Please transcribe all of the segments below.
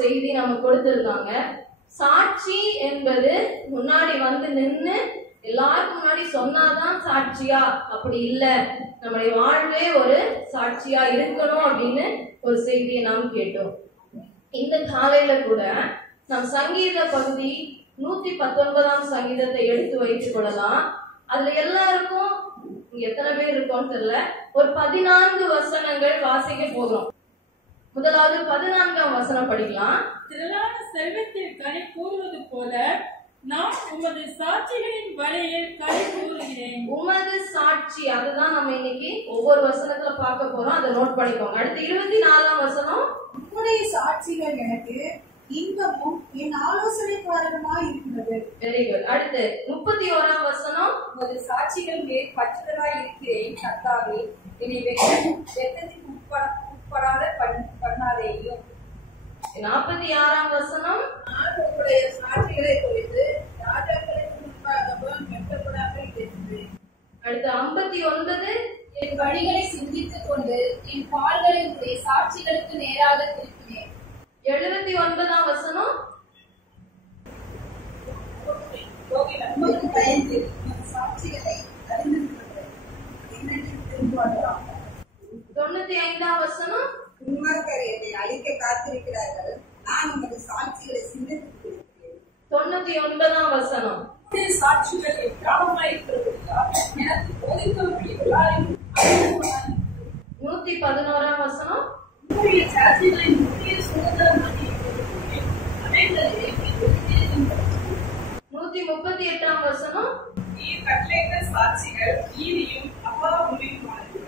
செய்தி நம்ம கொடுத்திருக்காங்க. சாட்சி என்பது முன்னாடி வந்து நின்று எல்லாருக்கும் முன்னாடி சொன்னாதான் சாட்சியா, அப்படி இல்ல, நம்முடைய வாழ்வே ஒரு சாட்சியா இருக்கணும் அப்படின்னு ஒரு செய்தியை நாம் கேட்டோம். இந்த காலையில கூட நம் சங்கீத பகுதி 119ஆம் சங்கீதத்தை எடுத்து வைத்துக் கொள்ளலாம். அதுல எல்லாருக்கும் எத்தனை பேர் இருக்கோம்னு தெரியல, ஒரு 14 வசனங்கள் வாசிக்க போகிறோம். முதலாவது 14ஆம் வசனம் படிக்கலாம். திரளான செல்வத்தில் கனி கூறுவது போல நான் உமது சாட்சிகளின் வழியில் கனி கூறுகிறேன். உமது சாட்சி, அதுதான் நம்ம இன்னைக்கு ஒவ்வொரு வசனத்துல பார்க்க போறோம். அதை நோட் பண்ணிக்கோங்க. அடுத்து 24ஆம் வசனம். உம்முடைய சாட்சிகள் எனக்கு இன்பமும் என் ஆலோசனைக்காரருமாய் இருக்கிறது. Very good. அடுத்து 31ஆம் வசனம். உமது சாட்சிகள் மேல் பற்றுதலாய் இருக்கிறேன் கர்த்தாவே, என்னை வெட்கத்துக்கு உட்படாத பண்ணாதேயும். 46ஆம் வசனம். நான் உங்களுடைய சாட்சிகளை குறித்து ராஜாக்களுக்கு முன்பாகவும் வெட்கப்படாமல் இருக்கிறேன். அடுத்து 59. என் வழிகளை சிந்தித்துக் கொண்டு என் கால்களை உடைய சாட்சிகளுக்கு நேராக திருப்பினேன். 79ஆம் வசனம். பயந்து சாட்சிகளை அறிந்திருக்கிறது. 95ஆம் வசனம். துன்மார்க்கர் என்னை அழிக்க காத்திருக்கிறார்கள், நான் உமது சாட்சிகளை சிந்தித்துக் கொண்டிருக்கிறேன். 99ஆம் வசனம். சாட்சிகள் என் கிராமமாயிருக்கிறதா எனக்கு போதித்தவர்கள் எல்லாரையும் 111ஆம் வசனம். உங்களுடைய சாட்சிகளின் முக்கிய சுதந்திரமாக 138ஆம் வசனம். நீர் கட்டளையிட்ட சாட்சிகள் நீதியும் அப்பாவுமானது.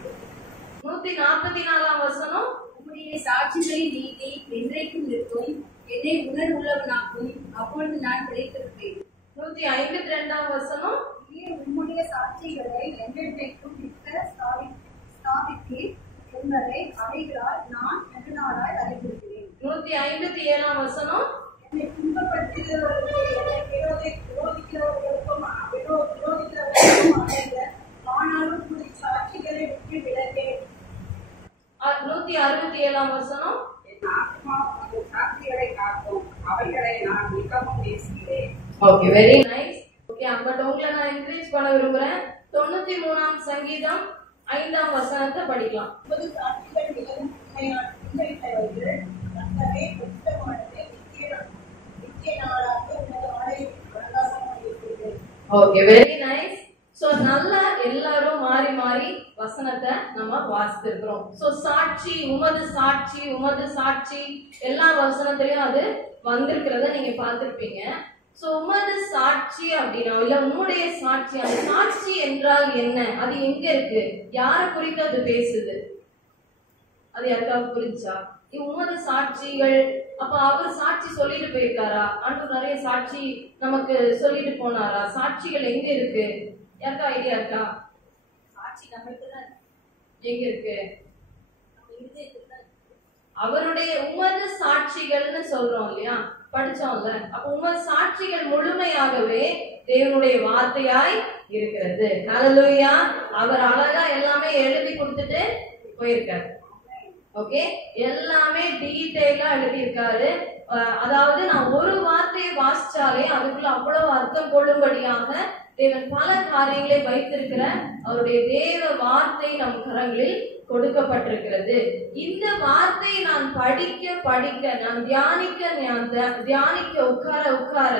144ஆம் வசனம். உம்முடைய சாட்சிகளின் நீதி என்றைக்கும் இருக்கும், என்னை உணர்வுள்ளவனாக்கும், அப்பொழுது நான் கிடைத்திருப்பேன். 152ஆம் வசனம். நீர் உம்முடைய சாட்சிகளை என்றென்றைக்கும் ஸ்தாபித்து என்பதை அவைகளால் நான் நெடுநாளாய் அறிந்திருக்கிறேன். 157ஆம் வசனம். என்னை துன்பப்படுத்துகிறவர்கள் என்னை விரோதிக்கிறவர்களுக்கும் அடைந்த, ஆனாலும் உம்முடைய சாட்சிகளை விட்டு விலகேன். 167ஆம் வசனம். என் ஆத்மா உமது சாட்சிகளை காக்கும், அவைகளை நான் மிகவும் நேசிக்கிறேன். Okay, very nice. Okay, but உங்களை நான் என்கரேஜ் பண்ண விரும்புறேன். 93ஆம் சங்கீதம் 5ஆம் வசனத்தை படிக்கலாம். உமது சாட்சிகள் மிகவும் உண்மையானவைகள், கர்த்தாவே உத்தமமானது, நித்திய நாளாக உமது ஆலயம் பிரகாசமாக இருக்கிறது. Okay, very nice. சோ நல்லா எல்லாரும் மாறி மாறி வசனத்தை நம்ம வாசித்திருக்கிறோம். சோ சாட்சி, உமது சாட்சி, உமது சாட்சி, எல்லா வசனத்திலயும் அது வந்திருக்கிறத நீங்க பார்த்திருப்பீங்க. சோ உமது சாட்சி அப்படின்னா, இல்ல உம்முடைய சாட்சி, அந்த சாட்சி என்றால் என்ன, அது எங்க இருக்கு, யார குறித்து அது பேசுது, அது யாருக்காவது புரிஞ்சா? உமது சாட்சிகள், அப்ப அவர் சாட்சி சொல்லிட்டு போயிருக்காரா? ஆண்டவர் நிறைய சாட்சி நமக்கு சொல்லிட்டு போனாரா? சாட்சிகள் எங்க இருக்கு? யாருக்கா ஐடியா இருக்கா? சாட்சி நம்மளுக்கு தான் எங்க இருக்கு? நம்ம இருதயத்துல தான். அவருடைய உமது சாட்சிகள்னு சொல்றோம் இல்லையா, படிச்சோம்ல. அப்ப உமது சாட்சிகள் முழுமையாகவே தேவனுடைய வார்த்தையாய் இருக்கிறது. ஹல்லேலூயா. அவர் அழகா எல்லாமே எழுதி கொடுத்துட்டு போயிருக்காரு. ஓகே, எல்லாமே டீடைலா எழுதி இருக்காரு. அதாவது நான் ஒரு வார்த்தையை வாசிச்சாலே அதுக்குள்ள அவ்வளவு அர்த்தம் கொள்ளும்படியாக தேவன் பல காரியங்களை வைத்திருக்கிற அவருடைய தேவ வார்த்தை நம் கரங்களில் கொடுக்கப்பட்டிருக்கிறது. இந்த வார்த்தையை நான் படிக்க படிக்க, நான் தியானிக்க உட்கார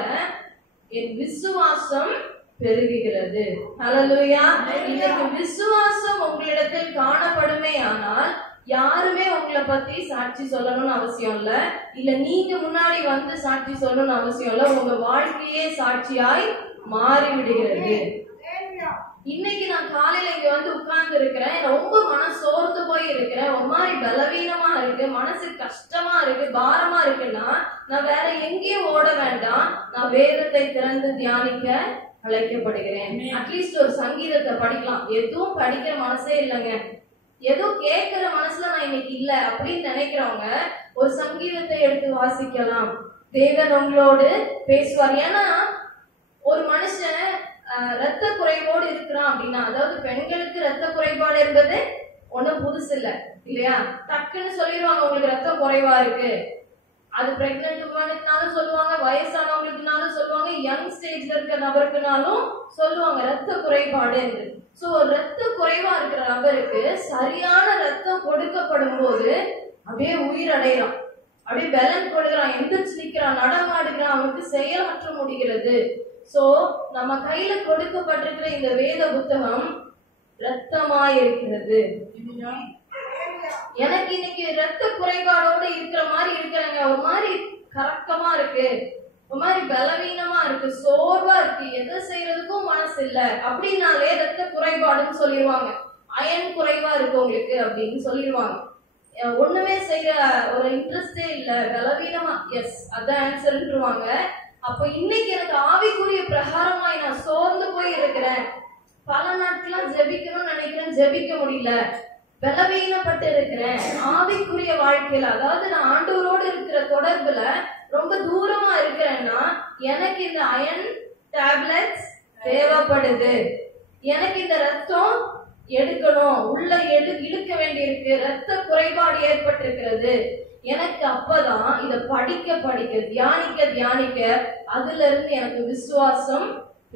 என் விசுவாசம் பெருகுகிறது. ஹல்லேலூயா. இதற்கு விசுவாசம் உங்களிடத்தில் காணப்படுமே ஆனால் யாருமே உங்களை பத்தி சாட்சி சொல்லணும்னு அவசியம் இல்ல, இல்ல நீங்க முன்னாடி வந்து சாட்சி சொல்லணும்னு அவசியம் இல்ல. உங்க வாழ்க்கையே சாட்சியாய் மாறி விடுகிறது. இன்னைக்கு நான் காலையில இங்க வந்து உட்கார்ந்து இருக்கிறேன், ரொம்ப மனசு சோர்ந்து போய் இருக்கிறேன், ஒரு மாதிரி பலவீனமா இருக்கு, மனசு கஷ்டமா இருக்கு, பாரமா இருக்குன்னா நான் வேற எங்கேயும் ஓட வேண்டாம், நான் வேதத்தை திறந்து தியானிக்க அழைக்கப்படுகிறேன். அட்லீஸ்ட் ஒரு சங்கீதத்தை படிக்கலாம். எதுவும் படிக்கிற மனசே இல்லைங்க, ஏதோ கேட்கிற மனசுல நான் இன்னைக்கு இல்ல அப்படின்னு நினைக்கிறவங்க ஒரு சங்கீதத்தை எடுத்து வாசிக்கலாம். தேவன் உங்களோடு பேசுவார். ஏன்னா ஒரு மனுஷன் ரத்த குறைவோடு இருக்கிறான் அப்படின்னா, அதாவது பெண்களுக்கு ரத்த குறைபாடு என்பது ஒண்ணும் புதுசு இல்ல இல்லையா? டக்குன்னு சொல்லிடுவாங்க உங்களுக்கு ரத்த குறைவா இருக்கு, அது பிரெக்னன்ட் உமனுக்குனாலும் சொல்லுவாங்க, வயசானவங்களுக்குனாலும் சொல்லுவாங்க, யங் ஸ்டேஜ்ல இருக்கிற நபருக்குனாலும் சொல்லுவாங்க ரத்த குறைபாடு என்று. சோ ரத்த குறைவா இருக்கிற நபருக்கு சரியான ரத்தம் கொடுக்கப்படும் போது அப்படியே உயிர் அடையலாம், அப்படியே பலன் கொடுக்கிறான், எந்திரிச்சு நிக்கிறான், நடமாடுகிறான், அவனுக்கு செயலாற்ற முடிகிறது. சோ நம்ம கையில கொடுக்கப்பட்டிருக்கிற இந்த வேத புத்தகம் ரத்தமாய் இருக்கிறது. எனக்கு இன்னைக்கு ரத்த குறைபாடோட இருக்கிற மாதிரி இருக்கிறேங்க, ஒரு மாதிரி கரக்கமா இருக்கு, ஒரு மாதிரி பலவீனமா இருக்கு, சோர்வா இருக்கு, எதை செய்யறதுக்கும் மனசு இல்ல அப்படின்னாலே ரத்த குறைபாடுன்னு சொல்லிடுவாங்க. அயன் குறைவா இருக்கு உங்களுக்கு அப்படின்னு சொல்லிடுவாங்க. ஒண்ணுமே செய்ய ஒரு இன்ட்ரெஸ்டே இல்ல, பலவீனமா, எஸ் அதான் ஆன்சர்ன்றுவாங்க. அப்ப இன்னைக்கு எனக்கு ஆவிக்குரிய பிரகாரமாய் நான் சோர்ந்து போய் இருக்கிறேன், பல நாட்களா ஜெபிக்கணும்னு நினைக்கிறேன், ஜெபிக்க முடியல, பலவீனப்பட்டு இருக்கிறேன் ஆவிக்குரிய வாழ்க்கையில, அதாவது நான் ஆண்டவரோடு இருக்கிற தொடர்புல ரொம்ப தூரமா இருக்கிறேன்னா எனக்கு இந்த அயன் டேப்லெட்ஸ் தேவைப்படுது, எனக்கு இந்த ரத்தம் எடுக்கணும், உள்ள இழுக்க வேண்டியிருக்கு, ரத்த குறைபாடு ஏற்பட்டிருக்கிறது எனக்கு. அப்பதான் இத படிக்க படிக்க தியானிக்க தியானிக்க அதுல இருந்து எனக்கு விசுவாசம்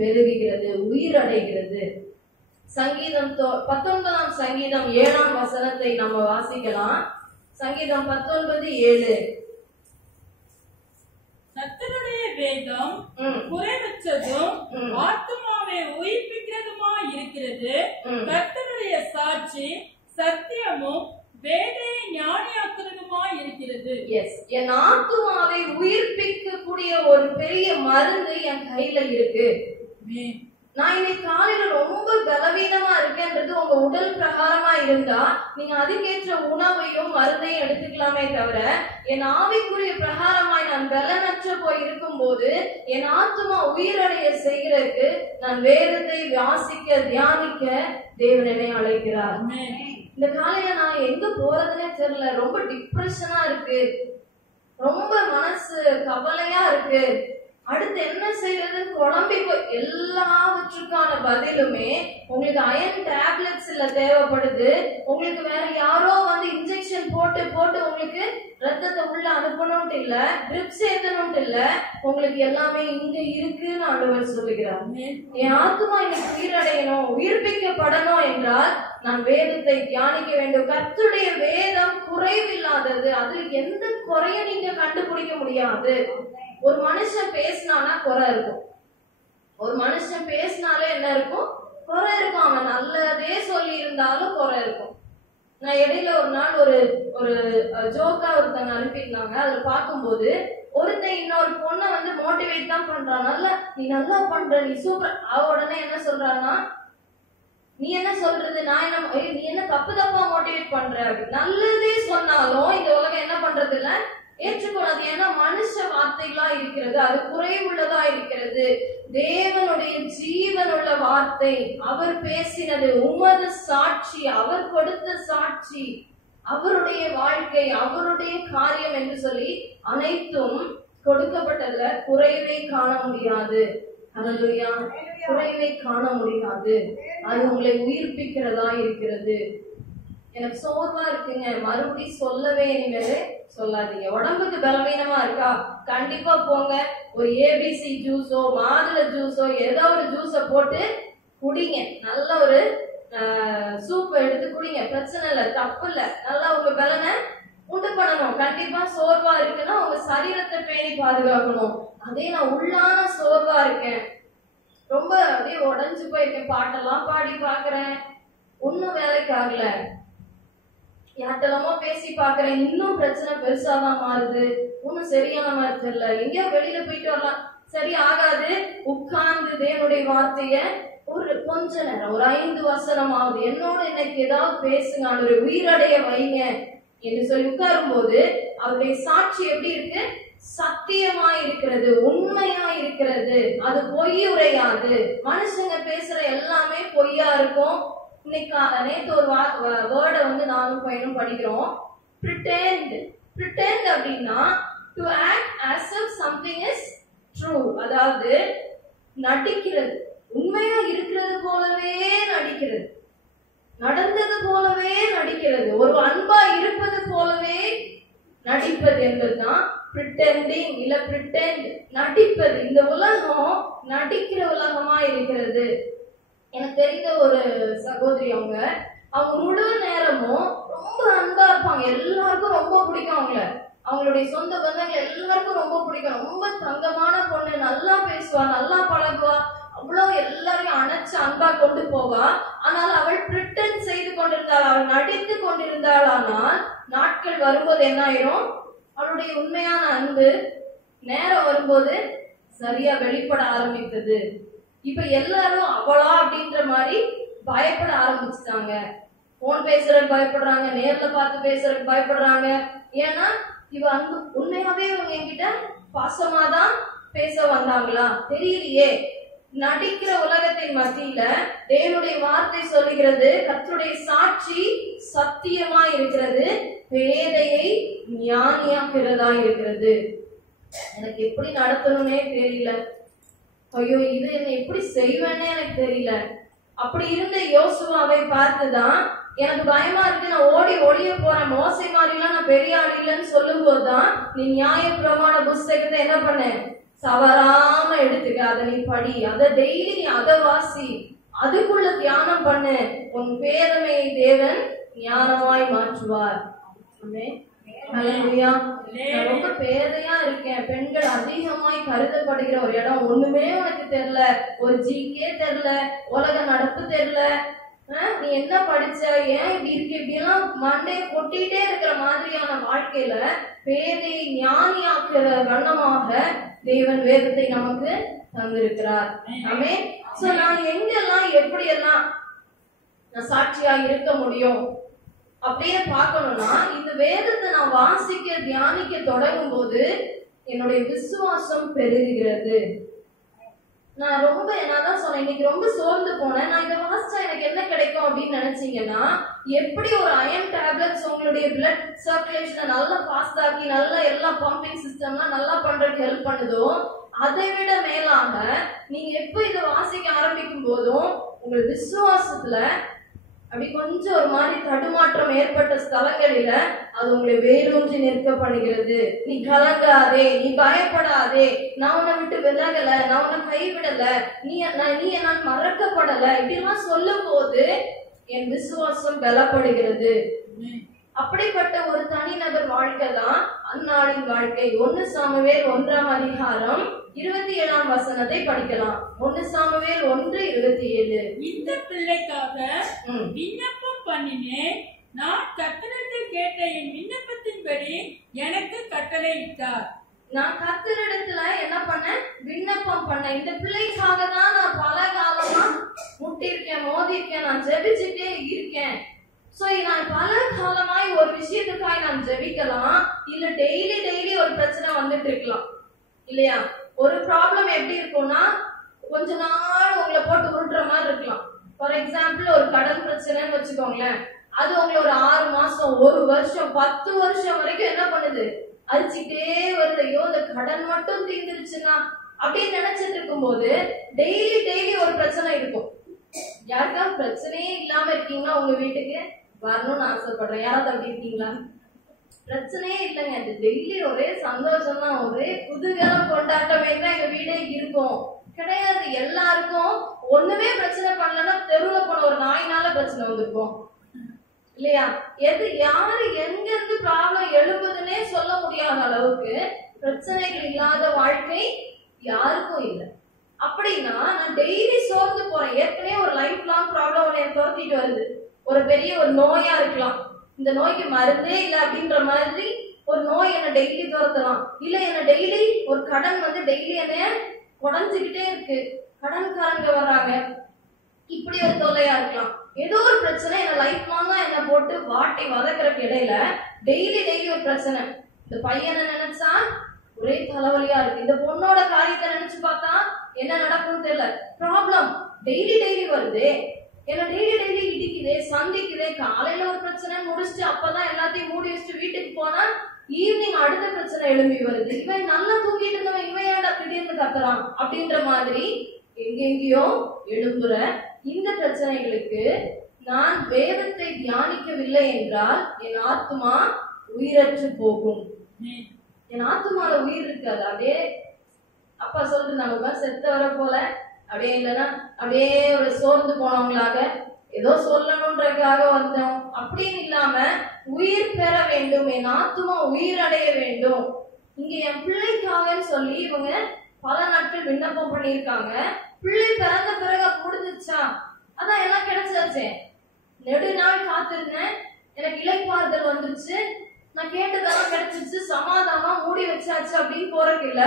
பெருகுகிறது, உயிரடைகிறது. சங்கீதம் 19ஆம் சங்கீதம் 7ஆம் வசனத்தை நம்ம வாசிக்கலாம். சங்கீதம் 19:7. கர்த்தருடைய வேதம் குறைவற்றதும் ஆத்துமாவை உயிர்ப்பிக்கிறதுமா இருக்கிறது. கர்த்தருடைய சாட்சி சத்தியமும் வேதையை ஞானியாக்குறதுமா இருக்கிறது. எஸ், என் ஆத்துமாவை உயிர்ப்பிக்கக்கூடிய ஒரு பெரிய மருந்து என் கையில இருக்கு. நான் இன்னைக்கு காலையில ரொம்ப பலவீனமா இருக்கேன்றது உங்க உடல் பிரகாரமா இருந்தா நீங்க அதுக்கேற்ற உணவையும் மருந்தையும் எடுத்துக்கலாமே தவிர, என் ஆவிக்குரிய பிரகாரமாய் நான் பலனற்ற போய் இருக்கும் போது என் ஆத்துமா உயிரடைய செய்கிறதுக்கு நான் வேதத்தை வாசிக்க தியானிக்க தேவன் என்னை அழைக்கிறார். இந்த காலையில நான் எங்க போறதுன்னே தெரியல, ரொம்ப டிப்ரெஷனா இருக்கு, ரொம்ப மனசு கவலையா இருக்கு, அடுத்து என்ன செய்யறது குழம்பி போய், எல்லாவற்றுக்கான பதிலுமே உங்களுக்கு அயன் டேப்லெட்ஸ் இல்ல தேவைப்படுது, உங்களுக்கு வேற யாரோ வந்து இன்ஜெக்ஷன் போட்டு போட்டு உங்களுக்கு ரத்தத்தை உள்ள அனுப்பணும்ட்டு இல்ல, ட்ரிப்ஸ் ஏத்தணும்ட்டு இல்ல, உங்களுக்கு எல்லாமே இங்க இருக்குன்னு ஆண்டவர் சொல்லுகிறார். என் ஆத்துமா இன்னைக்கு உயிரடையணும், உயிர்ப்பிக்கப்படணும் என்றால் நான் வேதத்தை தியானிக்க வேண்டும். கர்த்தருடைய வேதம் குறைவில்லாதது, அதுல எந்த குறைய நீங்க கண்டுபிடிக்க முடியாது. ஒரு மனுஷன் பேசினானா குறை இருக்கும், ஒரு மனுஷன் பேசினாலே என்ன இருக்கும், குறை இருக்கும். அவன் நல்லதே சொல்லி இருந்தாலும் குறை இருக்கும். நான் இடையில ஒரு நாள் ஒரு ஜோக்கா ஒருத்தங்க அனுப்பியிருந்தாங்க, அதுல பார்க்கும்போது ஒருத்தன் இன்னொரு பொண்ணை வந்து மோட்டிவேட் தான் பண்றான், நல்லா நீ நல்லா பண்ற, நீ சூப்பர். அவ உடனே என்ன சொல்றான்னா, நீ என்ன சொல்றது, நான் என்ன, நீ என்ன தப்பு தப்பா மோட்டிவேட் பண்ற அப்படி. நல்லதே சொன்னாலும் இந்த உலகம் என்ன பண்றது இல்ல, ஏற்றுக்கொள்ளாது. ஏன்னா மனுஷ வார்த்தைகளா இருக்கிறது, அது குறைவுள்ளதா இருக்கிறது. தேவனுடைய ஜீவனுள்ள வார்த்தை, அவர் பேசினது, உமது சாட்சி, அவர் கொடுத்த சாட்சி, அவருடைய வாழ்க்கை, அவருடைய காரியம் என்று சொல்லி அனைத்தும் கொடுக்கப்பட்டதுல குறைவை காண முடியாது. அல்லேலூயா, குறைவை காண முடியாது. அது உங்களை உயிர்ப்பிக்கிறதா இருக்கிறது. எனக்கு சோர்வா இருக்குங்க, மறுபடியும் சொல்லவே இனிமேல் சொல்லாதீங்க. உடம்புக்கு பலவீனமா இருக்கா, கண்டிப்பா போங்க ஒரு ஏபிசி ஜூஸோ மாதுளை ஜூஸோ ஏதோ ஒரு ஜூஸ போட்டு குடிங்க, நல்ல ஒரு சூப் எடுத்து குடிங்க, பிரச்சனை இல்லை, தப்பு இல்லை. நல்லா உங்க பலனை உண்டு பண்ணணும். கண்டிப்பா சோர்வா இருக்குன்னா உங்க சரீரத்தை பேணி பாதுகாக்கணும். அதே நான் உள்ளான சோர்வா இருக்கேன், ரொம்ப அப்படியே உடஞ்சு போயிருக்கேன், பாட்டெல்லாம் பாடி பாக்குறேன், ஒன்னும் வேலைக்கு ஆகல, யார்கிட்டலாமோ பேசி பாக்குறேன், இன்னும் பிரச்சனை பெருசாதான் மாறுது, ஒன்னும் சரியான மாதிரி தெரியல, எங்கேயோ வெளியில போயிட்டு வரலாம், சரி ஆகாது. உட்கார்ந்து தேவனுடைய வார்த்தைய ஒரு கொஞ்ச நேரம், ஒரு 5 வசனமாவது என்னோட இன்னைக்கு ஏதாவது பேசுங்க, ஒரு உயிரடைய வைங்க என்று சொல்லி உட்காரும் போது அவருடைய சாட்சி எப்படி இருக்கு, சத்தியமா இருக்கிறது, உண்மையா இருக்கிறது, அது பொய் உரையாது. மனுஷங்க பேசுற எல்லாமே பொய்யா இருக்கும். இன்னைக்கு நேற்று ஒரு வேர்டை வந்து நானும் பையனும் படிக்கிறோம், pretend. pretend அப்படின்னா to act as if something is true, அதாவது நடிக்கிறது, உண்மையா இருக்கிறது போலவே நடிக்கிறது, நடந்தது போலவே நடிக்கிறது, ஒரு அன்பா இருப்பது போலவே நடிப்பது என்பதுதான் பிரிட்டெண்டிங் இல்ல பிரிட்டெண்ட், நடிப்பது. இந்த உலகம் நடிக்கிற உலகமா இருக்கிறது. எனக்கு தெரிந்த ஒரு சகோதரி, அவங்க முழு நேரமும் ரொம்ப அன்பா இருப்பாங்க, எல்லாருக்கும் ரொம்ப பிடிக்கும் அவங்கள, அவங்களுடைய சொந்த பந்தங்கள் எல்லாருக்கும் ரொம்ப பிடிக்கும். ரொம்ப தங்கமான பொண்ணு, நல்லா பேசுவா, நல்லா பழகுவா, அவ்வளவு எல்லாரையும் அணைச்சு அன்பா கொண்டு போவா. ஆனால் அவள் பிரிட்டன் செய்து கொண்டிருந்தாள், அவள் நடித்து கொண்டிருந்தாள். ஆனால் நாட்கள் வரும்போது என்ன ஆயிரும், அவளுடைய உண்மையான அன்பு நேரம் வரும்போது சரியா வெளிப்பட ஆரம்பித்தது. இப்ப எல்லாரும் அவளா அப்படின்ற மாதிரி பயப்பட ஆரம்பிச்சுட்டாங்க. போன் பேசுறதுக்கு பயப்படுறாங்க, நேர்ல பார்த்து பேசுறதுக்கு பயப்படுறாங்க. ஏன்னா இவ அன்பு உண்மையாவே இவங்க என்கிட்ட பாசமாதான் பேச வந்தாங்களா தெரியலையே. நடிக்கிற உலகத்தின் மத்தியில தேவனுடைய வார்த்தை சொல்லுகிறது, கர்த்தருடைய சாட்சி சத்தியமா இருக்கிறது, பேதையை ஞானியாக்கிறதா இருக்கிறது. எனக்கு எப்படி நடத்தணும்னே தெரியல, ஐயோ இது என்ன எப்படி செய்வேன்னே எனக்கு தெரியல. அப்படி இருந்த யோசுவாவை பார்த்துதான் எனக்கு பயமா இருக்கு, நான் ஓடி ஒளிய போறேன், மோசை மாதிரிலாம் நான் பெரிய ஆள் இல்லைன்னு சொல்லும் போதுதான் நீ நியாயப்பிரமாண புஸ்தகத்தை என்ன பண்ண, சவராம எடுத்துக்க, அதை நீ படி, அதை டெய்லி நீ அதை வாசி, அதுக்குள்ள தியானம் பண்ணு, உன் பேதமையை தேவன் ஞானமாய் மாற்றுவார். நான் ரொம்ப பேதையா இருக்கேன், பெண்கள் அதிகமாய் கருதப்படுகிற ஒரு இடம், ஒண்ணுமே உனக்கு தெரியல, ஒரு ஜிகே தெரியல, உலக நடப்பு தெரியல, நீ என்ன படிச்ச, ஏன் இப்படி இருக்கு, இப்படி எல்லாம் மண்டையை கொட்டிட்டே இருக்கிற மாதிரியான வாழ்க்கையில பேதையை ஞானியாக்குற வண்ணமாக தேவன் வேதத்தை நமக்கு தந்திருக்கிறார். ஆமென். சோ நான் எங்கெல்லாம் எப்படியெல்லாம் நான் சாட்சியா இருக்க முடியும் அப்படின்னு பார்க்கணும்னா, இந்த வேதத்தை நான் வாசிக்க தியானிக்க தொடங்கும் போது என்னுடைய விசுவாசம் பெருகுகிறது. நான் தான் சொன்னேன், இன்னைக்கு ரொம்ப சோர்ந்து போனேன், நான் இதை வாசிச்சா எனக்கு என்ன கிடைக்கும் அப்படின்னு நினைச்சீங்கன்னா, எப்படி ஒரு அயன் டேப்லெட்ஸ் உங்களுடைய பிளட் சர்க்குலேஷனை நல்லா ஃபாஸ்ட் ஆக்கி நல்லா எல்லா பம்பிங் சிஸ்டம்லாம் நல்லா பண்றதுக்கு ஹெல்ப் பண்ணுதோ, அதை விட மேலாக நீங்க எப்ப இதை வாசிக்க ஆரம்பிக்கும் போதும் உங்கள் விசுவாசத்துல அப்படி கொஞ்சம் ஒரு மாதிரி தடுமாற்றம் ஏற்பட்ட ஸ்தலங்களில அது உங்களை வேரூன்றி நிற்க பண்ணுகிறது. நீ கலங்காதே, நீ பயப்படாதே, நான் உன்னை விட்டு விலகல, நான் உன்னை கைவிடல, நீ நான் மறக்கப்படல, இப்படிலாம் சொல்லும் போது என் விசுவாசம் பலப்படுகிறது. அப்படிப்பட்ட ஒரு தனிநபர் வாழ்க்கை தான் அந்நாளின் வாழ்க்கை. 1 சாமுவேல் 1ஆம் அதிகாரம் 27ஆம் வசனத்தை படிக்கலாம். 1 சாமுவேல் 1:27. இந்த பிள்ளைக்காக விண்ணப்பம் பண்ணினேன், நான் கர்த்தரிடத்தில் கேட்ட என் விண்ணப்பத்தின்படி எனக்கு கட்டளையிட்டார். நான் கர்த்தரிடத்துல என்ன பண்ணேன், விண்ணப்பம் பண்ணேன். இந்த பிள்ளைக்காக தான் நான் பல காலமா முட்டிருக்கேன், மோதிருக்கேன், நான் ஜெபிச்சுட்டே இருக்கேன். சோ நான் பல காலமாய் ஒரு விஷயத்துக்காய் நான் ஜெபிக்கலாம், இல்ல டெய்லி ஒரு பிரச்சனை வந்துட்டு இருக்கலாம் இல்லையா. ஒரு ப்ராப்ளம் எப்படி இருக்கும்னா, கொஞ்ச நாள் உங்களை போட்டு உருட்டுற மாதிரி இருக்கலாம். ஃபார் எக்ஸாம்பிள் ஒரு கடன் பிரச்சனைன்னு வச்சுக்கோங்களேன், அது உங்களை ஒரு 6 மாசம், 1 வருஷம், 10 வருஷம் வரைக்கும் என்ன பண்ணுது, அழிச்சுட்டே வருது. ஐயோ இந்த கடன் மட்டும் தீர்ந்துருச்சுன்னா அப்படின்னு நினைச்சிட்டு இருக்கும் போது டெய்லி ஒரு பிரச்சனை இருக்கும். யாருக்காவது பிரச்சனையே இல்லாம இருக்கீங்கன்னா உங்க வீட்டுக்கு வரணும்னு ஆசைப்படுறேன். யாராவது அப்படி இருக்கீங்களா? பிரச்சனையே இல்லைங்க, இது டெய்லி ஒரே சந்தோஷம் தான், ஒரே குதூகலம் கொண்டாட்டமே தான் எங்க வீடே இருக்கும். கிடையாது, எல்லாருக்கும் ஒண்ணுமே பிரச்சனை பண்ணலன்னா தெருவுல போன ஒரு நாயினால பிரச்சனை வந்திருக்கும் இல்லையா. யாரு எங்க இருந்து ப்ராப்ளம் எழுப்புதுன்னே சொல்ல முடியாத அளவுக்கு பிரச்சனைகள் இல்லாத வாழ்க்கை யாருக்கும் இல்லை. அப்படின்னா நான் டெய்லி சோர்ந்து போறேன். ஏற்கனவே ஒரு லைஃப் லாங் ப்ராப்ளம் ஒன்று எனக்கு துரத்திட்டு வருது. ஒரு பெரிய ஒரு நோயா இருக்கலாம், இந்த நோய்க்கு மருந்தே இல்லை அப்படின்ற மாதிரி ஒரு நோய் என்ன டெய்லி துரத்தலாம். இல்ல என்ன டெய்லி ஒரு கடன் வந்து டெய்லி என்ன குறைஞ்சுக்கிட்டே இருக்கு, கடன்காரங்க வர்றாங்க, இப்படி ஒரு தொல்லையா இருக்கலாம். ஏதோ ஒரு பிரச்சனை என்ன லைஃப் லாங்கா என்ன போட்டு வாட்டி வதக்கிறதுக்கு இடையில டெய்லி ஒரு பிரச்சனை. இந்த பையனை நினைச்சா ஒரே தலைவலியா இருக்கு, இந்த பொண்ணோட காரியத்தை நினைச்சு பார்த்தா என்ன நடக்கும்னு தெரியல. ப்ராப்ளம் டெய்லி வருது, என்ன டெய்லி இடிக்குதே, சந்திக்குதே. காலையில ஒரு பிரச்சனை முடிச்சுட்டு அப்பதான் எல்லாத்தையும் மூடி வச்சுட்டு வீட்டுக்கு போனா ஈவினிங் அடுத்த பிரச்சனை எழும்பி வருது. இவன் நல்லா தூங்கிட்டு இருந்தவன் இவன் ஏன்டா திடீர்னு கத்துறான் அப்படின்ற மாதிரி எங்கெங்கயோ எழும்புற இந்த பிரச்சனைகளுக்கு நான் வேதத்தை தியானிக்கவில்லை என்றால் என் ஆத்மா உயிரற்று போகும். என் ஆத்துமால உயிர் இருக்காது. அப்படியே அப்பா சொல்லிட்டு நம்ம செத்தவர போல, அப்படியே இல்லைன்னா அப்படியே ஒரு சோர்ந்து போனவங்களாக, ஏதோ சொல்லணுன்றதுக்காக வந்தோம் அப்படின்னு இல்லாம உயிர் பெற வேண்டும், என் ஆத்துமா உயிர் அடைய வேண்டும். இங்க என் பிள்ளைக்காகன்னு சொல்லி இவங்க பல நாட்கள் விண்ணப்பம் பண்ணியிருக்காங்க. பிள்ளை பிறந்த பிறகு முடிஞ்சிச்சா? அதான் எல்லாம் கிடைச்சாச்சே. நெடுநாள் காத்திருந்தேன், எனக்கு இளைப்பாறுதல் வந்துருச்சு, நான் கேட்டதெல்லாம் கிடைச்சிச்சு, சமாதானமா மூடி வச்சாச்சு அப்படின்னு போறக்கு இல்ல.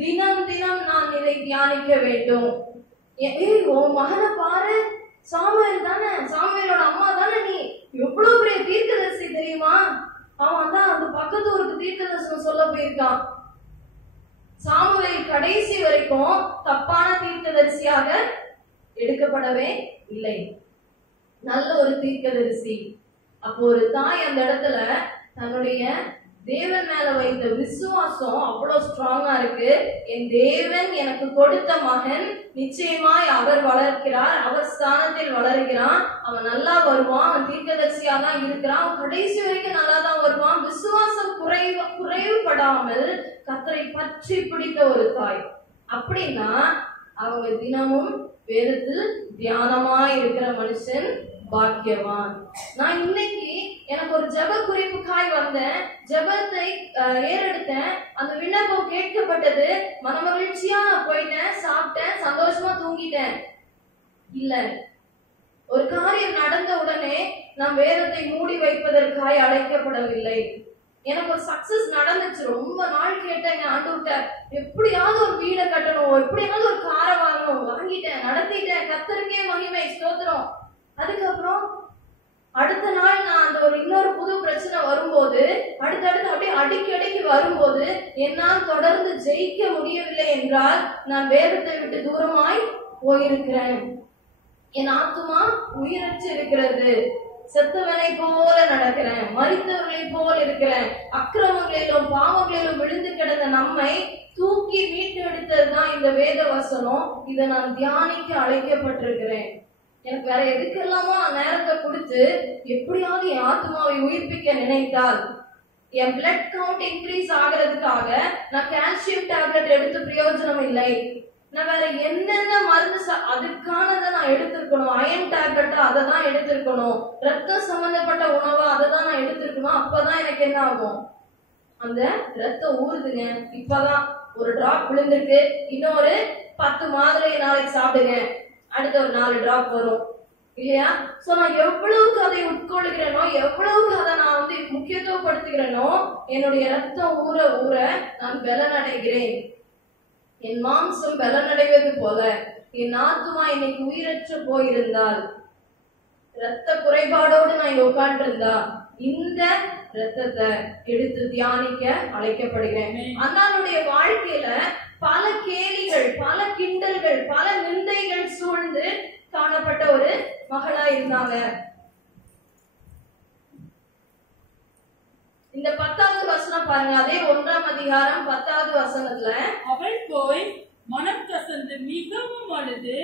தினம் தினம் நான் இதை தியானிக்க வேண்டும். உன் மகனை பாரு, சாமுவேல் தானே, சாமுவேலோட அம்மா தானே நீ, எவ்வளவு பெரிய தீர்க்கதரிசி தெரியுமா? அவன் தான் அந்த பக்கத்து ஊருக்கு தீர்க்கதரிசனம் சொல்ல போயிருக்கான். சாமுவேல் கடைசி வரைக்கும் தப்பான தீர்க்கதரிசியாக எடுக்கப்படவே இல்லை, நல்ல ஒரு தீர்க்கதரிசி. அப்போ ஒரு தாய் அந்த இடத்துல தன்னுடைய தேவன் மேல வைத்த விசுவாசம் அவ்வளவு ஸ்ட்ராங்கா இருக்கு. என் தேவன் எனக்கு கொடுத்த மகன் நிச்சயமாய் அவர் வளர்க்கிறார், அவர் ஸ்தானத்தில் வளர்கிறான், அவன் நல்லா வருவான், அவன் தீர்க்கதரிசியா தான் இருக்கிறான், அவன் கடைசி வரைக்கும் நல்லா தான் வருவான். விசுவாசம் குறைவுபடாமல் கர்த்தரை பற்றி பிடித்த ஒரு தாய். அப்படின்னா அவங்க தினமும் வேதத்தில் தியானமா இருக்கிற மனுஷன் பாக்கியவான். நான் இன்னைக்கு எனக்கு ஒரு ஜெப குறிப்புக்காய் வந்தேன், ஜெபத்தை ஏறெடுத்தேன், அந்த விண்ணப்பம் கேட்கப்பட்டது, மனமகிழ்ச்சியா நான் போயிட்டேன், சாப்பிட்டேன், சந்தோஷமா தூங்கிட்டேன். இல்ல, ஒரு காரியம் நடந்த உடனே நான் வேதத்தை மூடி வைப்பதற்காய் அழைக்கப்படவில்லை. எனக்கு ஒரு சக்சஸ் நடந்துச்சு, ரொம்ப நாள் கேட்டேங்க ஆண்டவர்கிட்ட, எப்படியாவது ஒரு வீடை கட்டணும், எப்படியாவது ஒரு காரை வாங்கணும், வாங்கிட்டேன், நடத்திட்டேன், கர்த்தருக்கே மகிமை, ஸ்தோத்திரம். அதுக்கப்புறம் அடுத்த நாள் நான் அந்த ஒரு இன்னொரு புது பிரச்சனை வரும்போது, அடுத்தடுத்து அப்படியே அடிக்கடிக்கு வரும்போது என்னால் தொடர்ந்து ஜெயிக்க முடியவில்லை என்றால் நான் வேதத்தை விட்டு தூரமாய் போயிருக்கிறேன். என் ஆத்துமா உயிரற்று இருக்கிறது, செத்தவனை போல நடக்கிறேன், மரித்தவர்களை போல இருக்கிறேன். அக்கிரமங்களிலும் பாவங்களிலும் விழுந்து கிடந்த நம்மை தூக்கி மீட்டெடுத்ததுதான் இந்த வேத வசனம். இதை நான் தியானிக்க அழைக்கப்பட்டிருக்கிறேன். எனக்கு வேற எதுக்கெல்லாமோ நான் நேரத்தை கொடுத்து எப்படியாவது என் ஆத்மாவை உயிர்ப்பிக்க நினைத்தால், என் பிளட் கவுண்ட் இன்க்ரீஸ் ஆகிறதுக்காக நான் கால்சியம் டேப்லெட் எடுத்து பிரயோஜனம் இல்லை. நான் வேற என்னென்ன மருந்து அதுக்கானதை நான் எடுத்திருக்கணும். அயன் டேப்லெட் அதை தான் எடுத்திருக்கணும், ரத்தம் சம்பந்தப்பட்ட உணவு அதை தான் நான் எடுத்திருக்கணும். அப்பதான் எனக்கு என்ன ஆகும், அந்த ரத்தம் ஊறுதுங்க, இப்பதான் ஒரு டிராப் விழுந்திருக்கு, இன்னொரு 10 மாதுளை நாளைக்கு சாப்பிடுங்க, அடுத்த ஒரு 4 டிராப் வரும் இல்லையா? சோ நான் எவ்வளவுக்கு அதை உட்கொள்கிறேனோ, எவ்வளவுக்கு அதை நான் முக்கியத்துவப்படுத்துகிறேனோ, என்னுடைய ரத்தம் ஊற ஊற நான் பலன் அடைகிறேன். என் மாம்சம் பலனடைவது போல என் ஆத்துமா இன்னைக்கு உயிரற்று போயிருந்தால், ரத்த குறைபாடோடு நான் இங்க உட்கார்ந்து இருந்தா, இந்த ரத்தத்தை எடுத்து தியானிக்க அழைக்கப்படுகிறேன். அண்ணானுடைய வாழ்க்கையில பல கேலிகள், பல கிண்டல்கள், பல நிந்தைகள் சூழ்ந்து காணப்பட்ட ஒரு மகளா இருந்தாங்க. இந்த 10வது வசனம் பாருங்க, அதே 1ஆம் அதிகாரம் 10வது வசனத்துல, அவள் போய் மனம் கசந்து மிகவும் அழுது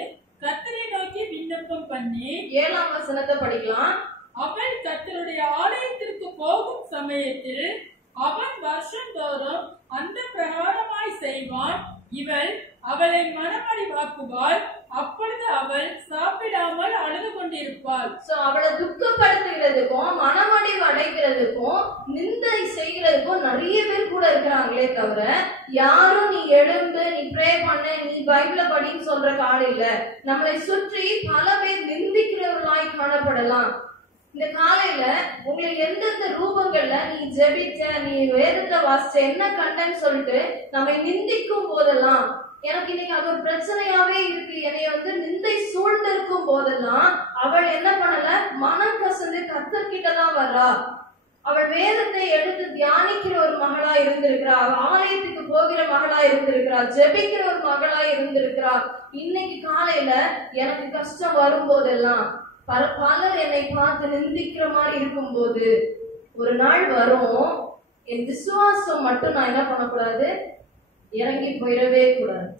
கர்த்தரை நோக்கி விண்ணப்பம் பண்ணி, 7ஆம் வசனத்தை படிக்கலாம். அவள் கர்த்தருடைய ஆலயத்திற்கு போகும் சமயத்தில் அவன் வருஷந்தோறும் அந்த பிரகாரமாய் செய்வான். இவள் அவளை மனமடிவாக்குவாள். அப்பொழுது அவள் சாப்பிடாமல் அழுது கொண்டிருப்பாள். அவளை துக்கப்படுத்துகிறதுக்கும் மனமடிவு அடைக்கிறதுக்கும் நிந்தை செய்கிறதுக்கும் நிறைய பேர் கூட இருக்கிறாங்களே தவிர, யாரும் நீ எழுந்து, நீ ப்ரே பண்ணு, நீ பைபிள படின்னு சொல்ற காடு இல்ல. நம்மளை சுற்றி பல பேர் நிந்திக்கிறவர்களாய் காணப்படலாம். இந்த காலையில உங்களை எந்தெந்த ரூபங்கள்ல நீ ஜெபிச்ச, நீ வேதத்தை வாசிச்ச, என்ன கண்டன்னு சொல்லிட்டு நம்மை நிந்திக்கும் போதெல்லாம், எனக்கு இன்னைக்கு அது ஒரு பிரச்சனையாவே இருக்கு, என்னைய நிந்தை சூழ்ந்திருக்கும் போதெல்லாம் அவள் என்ன பண்ணல, மனம் கசந்து கர்த்தர்கிட்டதான் வர்றா. அவள் வேதத்தை எடுத்து தியானிக்கிற ஒரு மகளா இருந்திருக்கிறா, ஆலயத்துக்கு போகிற மகளா இருந்திருக்கிறா, ஜெபிக்கிற ஒரு மகளா இருந்திருக்கிறா. இன்னைக்கு காலையில எனக்கு கஷ்டம் வரும் போதெல்லாம், பலர் என்னை பார்த்து நிந்திக்கிற மாதிரி இருக்கும் போது, ஒரு நாள் வரும், என் விசுவாசம் மட்டும் நான் என்ன பண்ணக்கூடாது, இறங்கி போயிடவே கூடாது.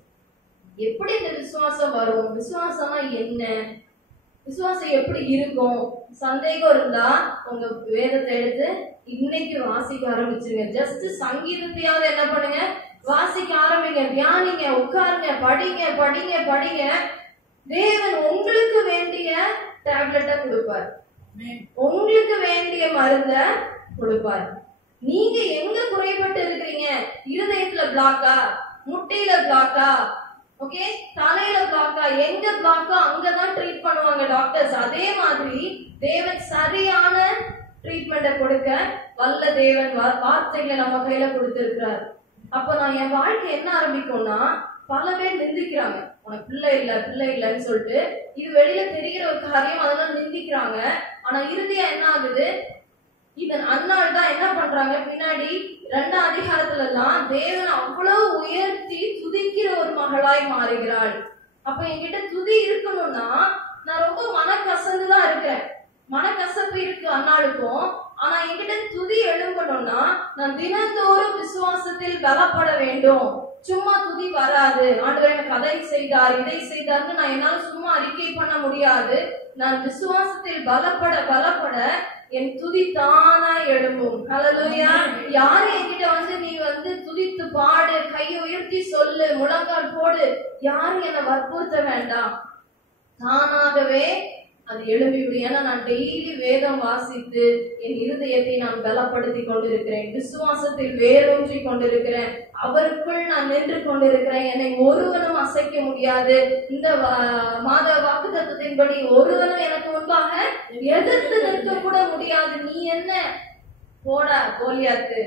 எப்படி இந்த விசுவாசம் வரும்? விசுவாசம்னா என்ன? விசுவாசம் எப்படி இருக்கும்? சந்தேகம் இருந்தா உங்க வேதத்தை எடுத்து இன்னைக்கு வாசிக்க ஆரம்பிச்சுங்க. ஜஸ்ட் சங்கீதத்தையாவது என்ன பண்ணுங்க, வாசிக்க ஆரம்பிங்க, தியானிங்க, உட்காருங்க, படிங்க படிங்க படிங்க. தேவன் உங்களுக்கு வேண்டிய டேப்லெட்டை கொடுப்பார், உங்களுக்கு வேண்டிய மருந்த கொடுப்பார். நீங்க எங்க குறைபட்டு இருக்கிறீங்க? இருதயத்துல பிளாக்கா, முட்டையில பிளாக்கா, ஓகே, தலையில பிளாக்கா, எங்க பிளாக்கா அங்கதான் ட்ரீட் பண்ணுவாங்க டாக்டர்ஸ். அதே மாதிரி தேவன் சரியான ட்ரீட்மெண்ட்டை கொடுக்க வல்ல தேவன் வார்த்தைகளை நம்ம கையில கொடுத்திருக்கிறார். அப்ப நான் என் வாழ்க்கை என்ன ஆரம்பிக்கும்னா, பல பேர் நிந்திக்கிறாங்க, உனக்கு பிள்ளை இல்லைன்னு சொல்லிட்டு. இது வெளியில தெரிகிற ஒரு காரியம், அதனால நிந்திக்கிறாங்க. ஆனா இறுதியா என்ன ஆகுது, இதன் அந்நாள் தான் என்ன பண்றாங்க, பின்னாடி 2ஆம் அதிகாரத்துல எல்லாம் தேவன் அவ்வளவு உயர்த்தி துதிக்கிற ஒரு மகளாய் மாறுகிறாள். அப்ப என்கிட்ட துதி இருக்கணும்னா நான் ரொம்ப மனக்கசந்துதான் இருக்கிறேன், மனக்கசப்பு இருக்கு அந்நாளுக்கும். ஆனா என்கிட்ட துதி எழும்பணும்னா நான் தினந்தோறும் விசுவாசத்தில் பலப்பட வேண்டும். சும்மா துதி வராது. ஆண்டவர் எனக்கு அதை செய்தார் இதை செய்தார்னு நான் என்னால சும்மா அறிக்கை பண்ண முடியாது. நான் விசுவாசத்தில் பலப்பட என் துதி தானா எழும்பும். ஹல்லேலூயா. யாரும் என்கிட்ட நீ துதித்து பாடு, கையை உயர்த்தி சொல்லு, முழங்கால் போடு, யாரும் என்னை வற்புறுத்த வேண்டாம், தானாகவே அது எழும்பிவிடும். ஏன்னா நான் டெய்லி வேதம் வாசித்து என் இருதயத்தை நான் பலப்படுத்தி கொண்டிருக்கிறேன், விசுவாசத்தில் வேரூன்றி கொண்டிருக்கிறேன், அவருக்குள் நான் நின்று கொண்டிருக்கிறேன். என்னை ஒருவனும் அசைக்க முடியாது. இந்த மாத வாக்குத்தத்தத்தின்படி ஒருவனும் எனக்கு முன்பாக எதிர்த்து நிற்க கூட முடியாது. நீ என்ன போடா கோலியாத்து,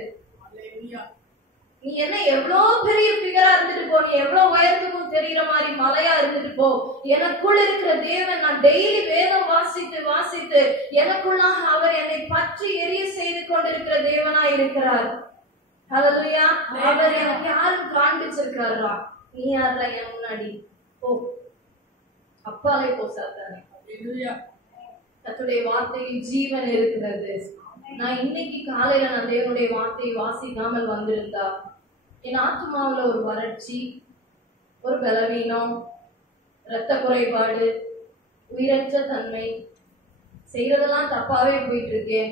நீ என்ன எவ்வளவு பெரிய பிகரா இருந்துட்டு போ, நீ எவ்வளவு உயரத்துக்கும் தெரிகிற மாதிரி மலையா இருந்துட்டு போ, எனக்குள் இருக்கிற தேவன், நான் டெய்லி வேதம் வாசித்து எனக்குள்ளாக அவர் என்னை பற்றி எரிய செய்து கொண்டிருக்கிற தேவனா இருக்கிறார். ஹல்லேலூயா. அவர் எனக்கு யாரும் காண்பிச்சிருக்காரா, நீ யாரா என் முன்னாடி போ, அப்பாலே போ சாத்தானே. கர்த்தருடைய வார்த்தையில் ஜீவன் இருக்கிறது. நான் இன்னைக்கு காலையில நான் தேவனுடைய வார்த்தையை வாசிக்காமல் வந்திருந்தா என் ஆத்மாவுல ஒரு வறட்சி, ஒரு பலவீனம், இரத்த குறைபாடு, உயிரற்ற தன்மை, செய்யறதெல்லாம் தப்பாவே போயிட்டு இருக்கேன்.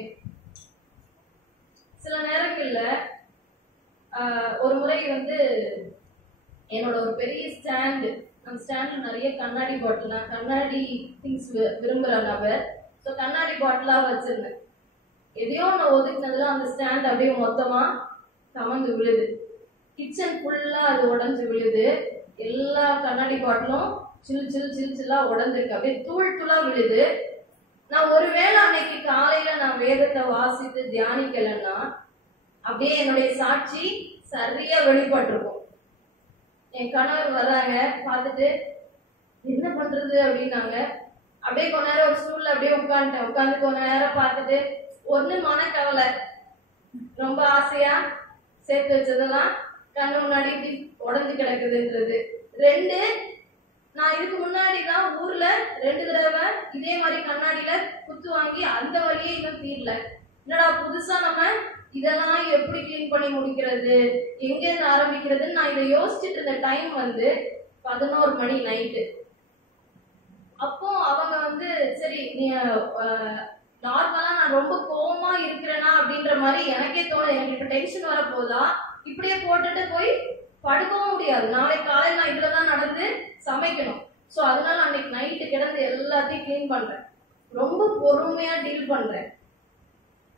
சில நேரங்கள்ல ஒரு முறை என்னோட ஒரு பெரிய ஸ்டாண்டு, அந்த ஸ்டாண்ட்ல நிறைய கண்ணாடி பாட்டில், நான் கண்ணாடி திங்ஸ் விரும்புற நபர், ஸோ கண்ணாடி பாட்டிலா வச்சிருந்தேன். எதையோ நான் ஒதுக்கினதுல அந்த ஸ்டாண்ட் அப்படியே மொத்தமா கமந்து விழுது. கிச்சன் ஃபுல்லா அது உடஞ்சு விழுது. எல்லா கண்ணாடி பாட்டிலும் சில்லா உடஞ்சிருக்கு, அப்படியே தூளா விழுது. நான் ஒருவேளை அன்னைக்கு காலையில நான் வேதத்தை வாசித்து தியானிக்கலன்னா அப்படியே என்னுடைய சாட்சி சரியா வெளிப்பட்டிருக்கும். என் கணவர் வர்றாங்க, பார்த்துட்டு என்ன பண்றது அப்படின்னாங்க. அப்படியே கொஞ்ச நேரம் ஒரு ஸ்டூல்ல அப்படியே உட்காந்து கொஞ்ச நேரம் பார்த்துட்டு, ஒண்ணு மனக்கவலை, ரொம்ப ஆசையா சேர்த்து வச்சதெல்லாம் கண்ணு முன்னாடி உடஞ்சு கிடக்குதுன்றது. 2, நான் இதுக்கு முன்னாடிதான் ஊர்ல 2 தடவை இதே மாதிரி கண்ணாடியில குத்து வாங்கி அந்த வழியே இன்னும் தீரல. என்னடா புதுசா நம்ம இதெல்லாம் எப்படி கிளீன் பண்ணி முடிக்கிறது, எங்க இருந்து ஆரம்பிக்கிறதுன்னு நான் இதை யோசிச்சுட்டு இருந்த டைம் 11 மணி நைட்டு. அப்போ அவங்க சரி நீ நார்மலா நான் ரொம்ப கோவமா இருக்கிறேனா அப்படின்ற மாதிரி எனக்கே தோணும். எனக்கு இப்ப டென்ஷன் வர போதா, இப்படியே போட்டுட்டு போய் படுக்கவும் முடியாது, நாளைக்கு காலையில் நான் இதுலதான் நடந்து சமைக்கணும். ஸோ அதனால அன்னைக்கு நைட்டு கிடந்து எல்லாத்தையும் கிளீன் பண்றேன், ரொம்ப பொறுமையா டீல் பண்றேன்,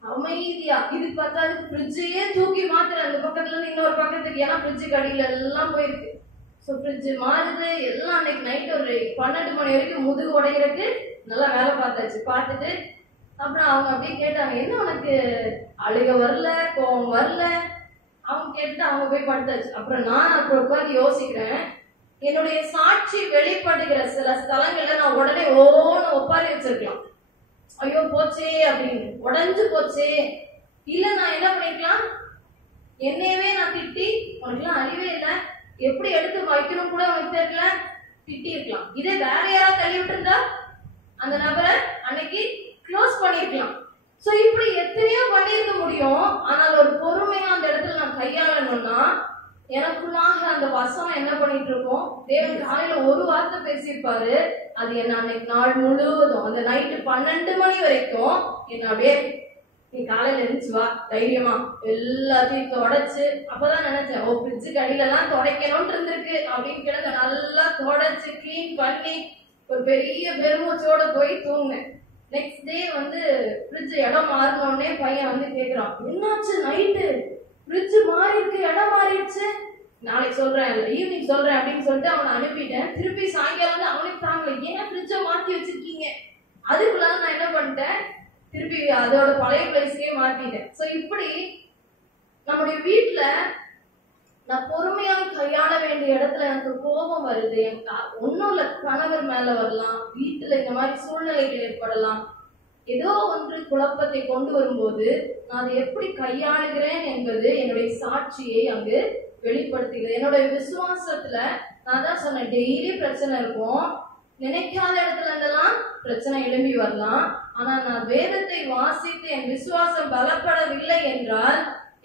அமைதியா. இது பார்த்தாது ஃப்ரிட்ஜையே தூக்கி மாத்துறேன் அந்த பக்கத்துல இருந்து இன்னொரு பக்கத்துக்கு, ஏன்னா ஃப்ரிட்ஜு கடியில எல்லாம் போயிருக்கு. ஸோ ஃப்ரிட்ஜு மாறுது எல்லாம். அன்னைக்கு நைட்டு ஒரு 12 மணி வரைக்கும் முதுகு உடைகிறதுக்கு நல்லா வேலை பார்த்தாச்சு. பார்த்துட்டு அப்புறம் அவங்க அப்படியே கேட்டாங்க, என்ன உனக்கு அழுக வரல, கோவம் வரல? அவங்க கேட்டு அவங்க போய் படுத்தாச்சு. அப்புறம் நான் உட்காந்து யோசிக்கிறேன், என்னுடைய சாட்சி வெளிப்படுகிற சில ஸ்தலங்கள்ல நான் உடனே ஓன்னு ஒப்பாரி வச்சிருக்கலாம், ஐயோ போச்சே அப்படின்னு, உடஞ்சு போச்சே. இல்ல நான் என்ன பண்ணிக்கலாம், என்னையவே நான் திட்டி, உனக்குலாம் அறிவே இல்லை, எப்படி எடுத்து வைக்கணும் கூட உனக்கு தெரியல, திட்டி இருக்கலாம். இதே வேற யாராவது தள்ளி விட்டு இருந்தா அந்த நபரை அன்னைக்கு க்ளோஸ் பண்ணிருக்கலாம். சோ இப்படி எத்தனையோ பண்ணிருக்க முடியும். ஆனால் ஒரு பொறுமையா அந்த இடத்துல நான் கையாளணும்னா எனக்குள்ளாக அந்த வசனம் என்ன பண்ணிட்டு இருக்கோம், தேவன் காலையில ஒரு வார்த்தை பேசியிருப்பாரு, அது என்ன அன்னைக்கு நாள் முழுவதும் அந்த நைட்டு 12 மணி வரைக்கும் என்ன அப்படியே நீ காலையில எழுந்துச்சு வா தைரியமா எல்லாத்தையும் தொடச்சு. அப்பதான் நினைச்சேன், ஓ ஃப்ரிட்ஜுக்கு அடியில எல்லாம் துடைக்கணும்னு இருந்திருக்கு அப்படின்னு கிடந்து நல்லா தொடச்சு கிளீன் பண்ணி ஒரு பெரிய பெருமூச்சோட போய் தூங்கினேன். நெக்ஸ்ட் டே ஃப்ரிட்ஜ் இடம் மாறினோடனே பையன் கேக்குறான், என்னாச்சு நைட்டு ஃப்ரிட்ஜ் மாறி இருக்கு, இடம் மாறிடுச்சு, நாளைக்கு சொல்றேன் ஈவினிங் சொல்றேன் அப்படின்னு சொல்லிட்டு அவனை அனுப்பிட்டேன். திருப்பி சாயங்காலம் அவனுக்கு தாங்கல, ஏன் ஃப்ரிட்ஜை மாத்தி வச்சிருக்கீங்க. அதுக்குள்ள நான் என்ன பண்ணிட்டேன், திருப்பி அதோட பழைய பிளேஸ்க்கே மாத்திட்டேன். சோ இப்படி நம்முடைய வீட்டுல நான் பொறுமையா கையாள வேண்டிய இடத்துல எனக்கு கோபம் வருது. ஒன்னும் இல்ல, கணவர் மேல வரலாம், வீட்டுல இந்த மாதிரி சூழ்நிலைகள் ஏற்படலாம். ஏதோ ஒன்று குழப்பத்தை கொண்டு வரும்போது நான் அதை எப்படி கையாளுகிறேன் என்பது என்னுடைய சாட்சியை அங்கு வெளிப்படுத்துகிறது. என்னுடைய விசுவாசத்துல நான் தான் சொன்னேன், டெய்லி பிரச்சனை இருக்கும், நினைக்காத இடத்துல இருந்தெல்லாம் பிரச்சனை எழும்பி வரலாம். ஆனா நான் வேதத்தை வாசித்து என் விசுவாசம் பலப்படவில்லை என்றால்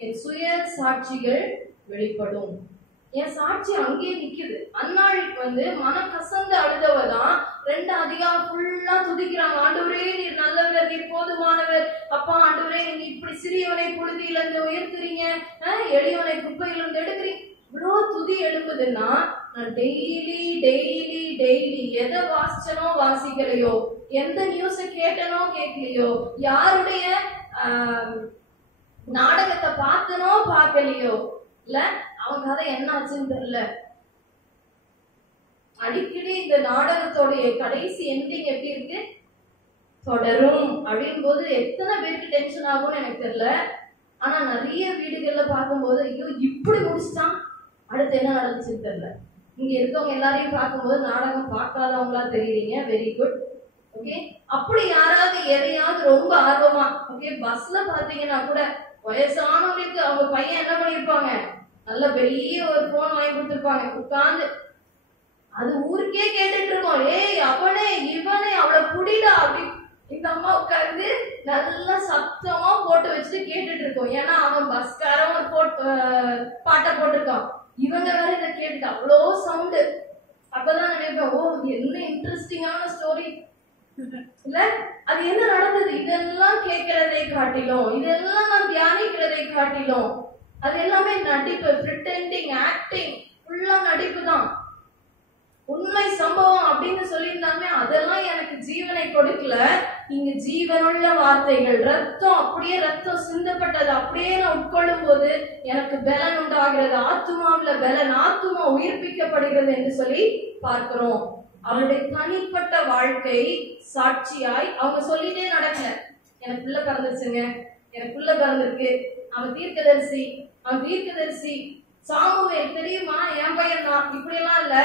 என் சுய சாட்சிகள் வெளிப்படும். என் சாட்சி அங்கேயே நிக்குது. அன்னாள் மன கசந்து அழுதவதான் 2 அதிகாரம் ஃபுல்லா துதிக்கிறாங்க. ஆண்டவரே நீர் நல்லவர், நீர் போதுமானவர், அப்பா ஆண்டவரே நீங்க இப்படி சிறியவனை புழுதியில இருந்து உயர்த்துறீங்க, எளியவனை குப்பையில இருந்து எடுக்கிறீங்க. இவ்வளோ துதி எழுப்புதுன்னா நான் டெய்லி டெய்லி டெய்லி எதை வாசிச்சனோ வாசிக்கலையோ, எந்த நியூஸ கேட்டனோ கேட்கலையோ, யாருடைய நாடகத்தை பார்த்தனோ பார்க்கலையோ, இல்ல அவன் கதை என்ன ஆச்சுன்னு தெரியல. அடிக்கடி இந்த நாடகத்தோடைய கடைசி எண்டிங் எப்படி இருக்கு, தொடரும் அப்படின் போது எத்தனை பேருக்கு டென்ஷன் ஆகும்னு எனக்கு தெரியல. ஆனா நிறைய வீடுகள்ல பார்க்கும்போது ஐயோ இப்படி முடிச்சுட்டான், அடுத்து என்ன நடந்துச்சுன்னு தெரியல. இங்க இருக்கவங்க எல்லாரையும் பார்க்கும்போது நாடகம் பார்க்காதவங்களா தெரியுறீங்க, வெரி குட். ஓகே, அப்படி யாராவது எதையாவது ரொம்ப ஆர்வமா, ஓகே பஸ்ல பாத்தீங்கன்னா கூட வயசானவங்களுக்கு அவங்க பையன் என்ன பண்ணிருப்பாங்க, நல்ல பெரிய ஒரு போன் வாங்கி கொடுத்துருப்பாங்க, உட்கார்ந்து அது ஊருக்கே கேட்டுட்டு இருக்கோம், ஏய் அவனே இவனே அவளை புடிடா அப்படி. இந்த அம்மா உட்கார்ந்து நல்லா சத்தமா போட்டு வச்சுட்டு கேட்டுட்டு இருக்கோம். ஏன்னா அவன் பஸ்காரன் ஒரு பாட்டை போட்டிருக்கான், இவங்க வேற இதை கேட்டுட்டு அவ்வளோ சவுண்டு. அப்பதான் நினைப்பேன், ஓ என்ன இன்ட்ரெஸ்டிங்கான ஸ்டோரி இல்ல, அது என்ன நடந்தது. இதெல்லாம் கேட்கிறதை காட்டிலும், இதெல்லாம் நான் தியானிக்கிறதை காட்டிலும் அது எல்லாமே நடிப்பு, பிரிட்டெண்டிங், ஆக்டிங், ஃபுல்லா நடிப்பு தான். உண்மை சம்பவம் அப்படின்னு சொல்லியிருந்தாங்க, அதெல்லாம் எனக்கு ஜீவனை கொடுக்கல. இங்க ஜீவனுள்ள வார்த்தைகள், ரத்தம் அப்படியே ரத்தம் சிந்தப்பட்டது அப்படியே நான் உட்கொள்ளும் போது எனக்கு பலன் உண்டாகிறது, ஆத்துமாவில பலன், ஆத்துமா உயிர்ப்பிக்கப்படுகிறது என்று சொல்லி பார்க்கிறோம். அவருடைய தனிப்பட்ட வாழ்க்கை சாட்சியாய் அவங்க சொல்லிட்டே நடக்கல, எனக்கு பிள்ளை பிறந்துருச்சுங்க, எனக்கு பிள்ளை பிறந்திருக்கு, அவன் தீர்க்கதரிசி, அவன் தீர்க்கதரிசி, சாமுவேல் தெரியுமா என் பையன் தான், இப்படி எல்லாம் இல்ல.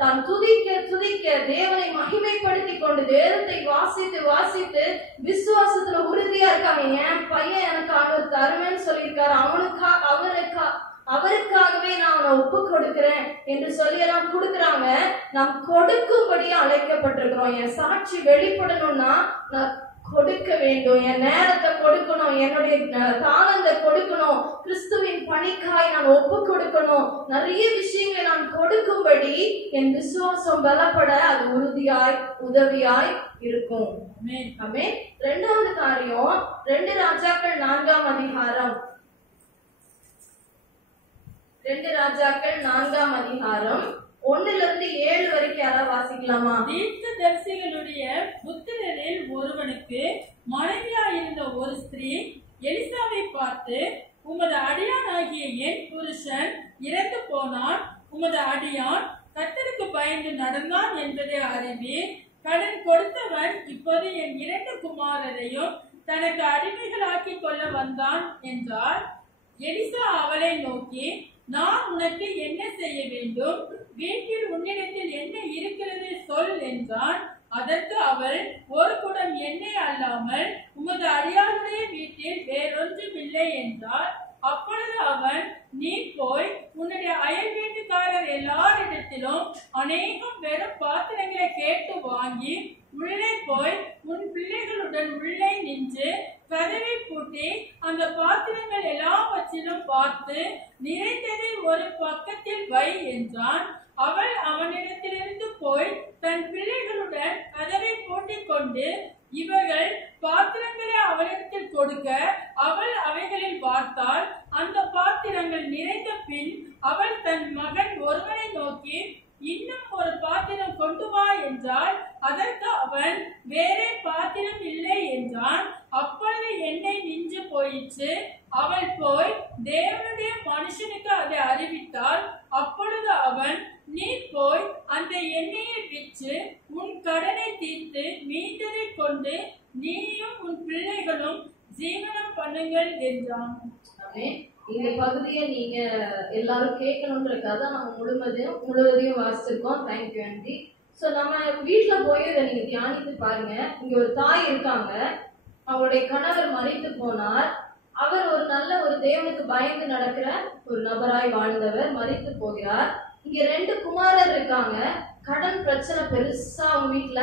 தான் துதிக்க துதிக்க தேவனை மகிமைப்படுத்தி கொண்டு வேதத்தை வாசித்து வாசித்து விசுவாசத்துல உறுதியா இருக்காங்க. என் பையன் எனக்கு அவர் தருவேன்னு சொல்லியிருக்காரு, அவருக்காகவே நான் அவனை ஒப்பு கொடுக்கிறேன் என்று சொல்லி எல்லாம் கொடுக்குறாங்க. நாம் கொடுக்கும்படி அழைக்கப்பட்டிருக்கிறோம். என் சாட்சி வெளிப்படணும்னா நான் கொடுக்க வேண்டும், என் நேரத்தை கொடுக்கணும், என்னுடைய காலத்தை கொடுக்கணும், கிறிஸ்துவின் பணிக்காய் நான் ஒப்பு கொடுக்கணும். நிறைய விஷயங்களை நான் கொடுக்கும்படி என் விசுவாசம் பலப்பட அது உறுதியாய் உதவியாய் இருக்கும். ஆமென். 2வது காரியம் 2 ராஜாக்கள் 4ஆம் அதிகாரம், 2 ராஜாக்கள் 4ஆம் அதிகாரம் 1-7 வரைக்கும் யாராவது வாசிக்கலாமா? தீர்க்கதரிசிகளுடைய புத்திரரில் ஒருவனுக்கு மனைவியாயிருந்த ஒரு ஸ்திரீ எலிசாவை பார்த்து, உமது அடியானாகிய என் புருஷன் இறந்து போனான், உமது அடியான் கர்த்தருக்கு பயந்து நடந்தான் என்பதை அறிவி, கடன் கொடுத்தவன் இப்போது என் 2 குமாரரையும் தனக்கு அடிமைகளாக்கி கொள்ள வந்தான் என்றார். எலிசா அவளை நோக்கி, நான் உனக்கு என்ன செய்ய வேண்டும், வீட்டில் உன்னிடத்தில் என்ன இருக்கிறது சொல் என்றான். அதற்கு அவள், ஒரு குடம் எண்ணெய் அல்லாமல் உமது அடியாருடைய வீட்டில் வேறொன்றும் இல்லை என்றார். அப்பொழுது அவன், நீ போய் உன்னுடைய அயல் வீட்டுக்காரர் எல்லாரிடத்திலும் அநேகம் வெறும் பாத்திரங்களை கேட்டு வாங்கி உள்ளே போய் உன் பிள்ளைகளுடன் உள்ளே நின்று கதவை பூட்டி அந்த பாத்திரங்கள் எல்லாவற்றிலும் பார்த்து நிறைந்ததை ஒரு பக்கத்தில் வை என்றான். அவள் அவனிடத்திலிருந்து போய் தன் பிள்ளைகளுடன் கதவை பூட்டிக் கொண்டு இவர்கள் பாத்திரங்களை அவளிடத்தில் கொடுக்க அவள் அவைகளில் பார்த்தாள். அந்த பாத்திரங்கள் நிறைந்த பின் அவள் தன் மகன் ஒருவனை நோக்கி, இன்னும் ஒரு பாத்திரம் கொண்டு வா என்றாள். அதற்கு அவன், வேறே பாத்திரம் இல்லை என்றான். அப்பொழுது எண்ணெய் நின்று போயிற்று. அவள் போய் தேவனுடைய மனுஷனுக்கு அதை அறிவித்தாள். அப்பொழுது அவன், நீ போய் அந்த எண்ணெயை விற்று உன் கடனை தீர்த்து மீட்டதை கொண்டு நீயும் உன் பிள்ளைகளும் ஜீவனம் பண்ணுங்கள் என்றான். இந்த பகுதியை நீங்க எல்லாரும் கேட்கணுன்றதுக்காக நம்ம முழுவதையும் வாசிச்சிருக்கோம். Thank you aunty. ஸோ நம்ம வீட்டுல போய் இதை நீங்க தியானித்து பாருங்க. இங்க ஒரு தாய் இருக்காங்க, அவங்களுடைய கணவர் மரித்து போனார். அவர் ஒரு நல்ல ஒரு தேவனுக்கு பயந்து நடக்கிற ஒரு நபராய் வாழ்ந்தவர், மரித்து போகிறார். இங்க 2 குமாரர் இருக்காங்க. கடன் பிரச்சனை பெருசா அவங்க வீட்டுல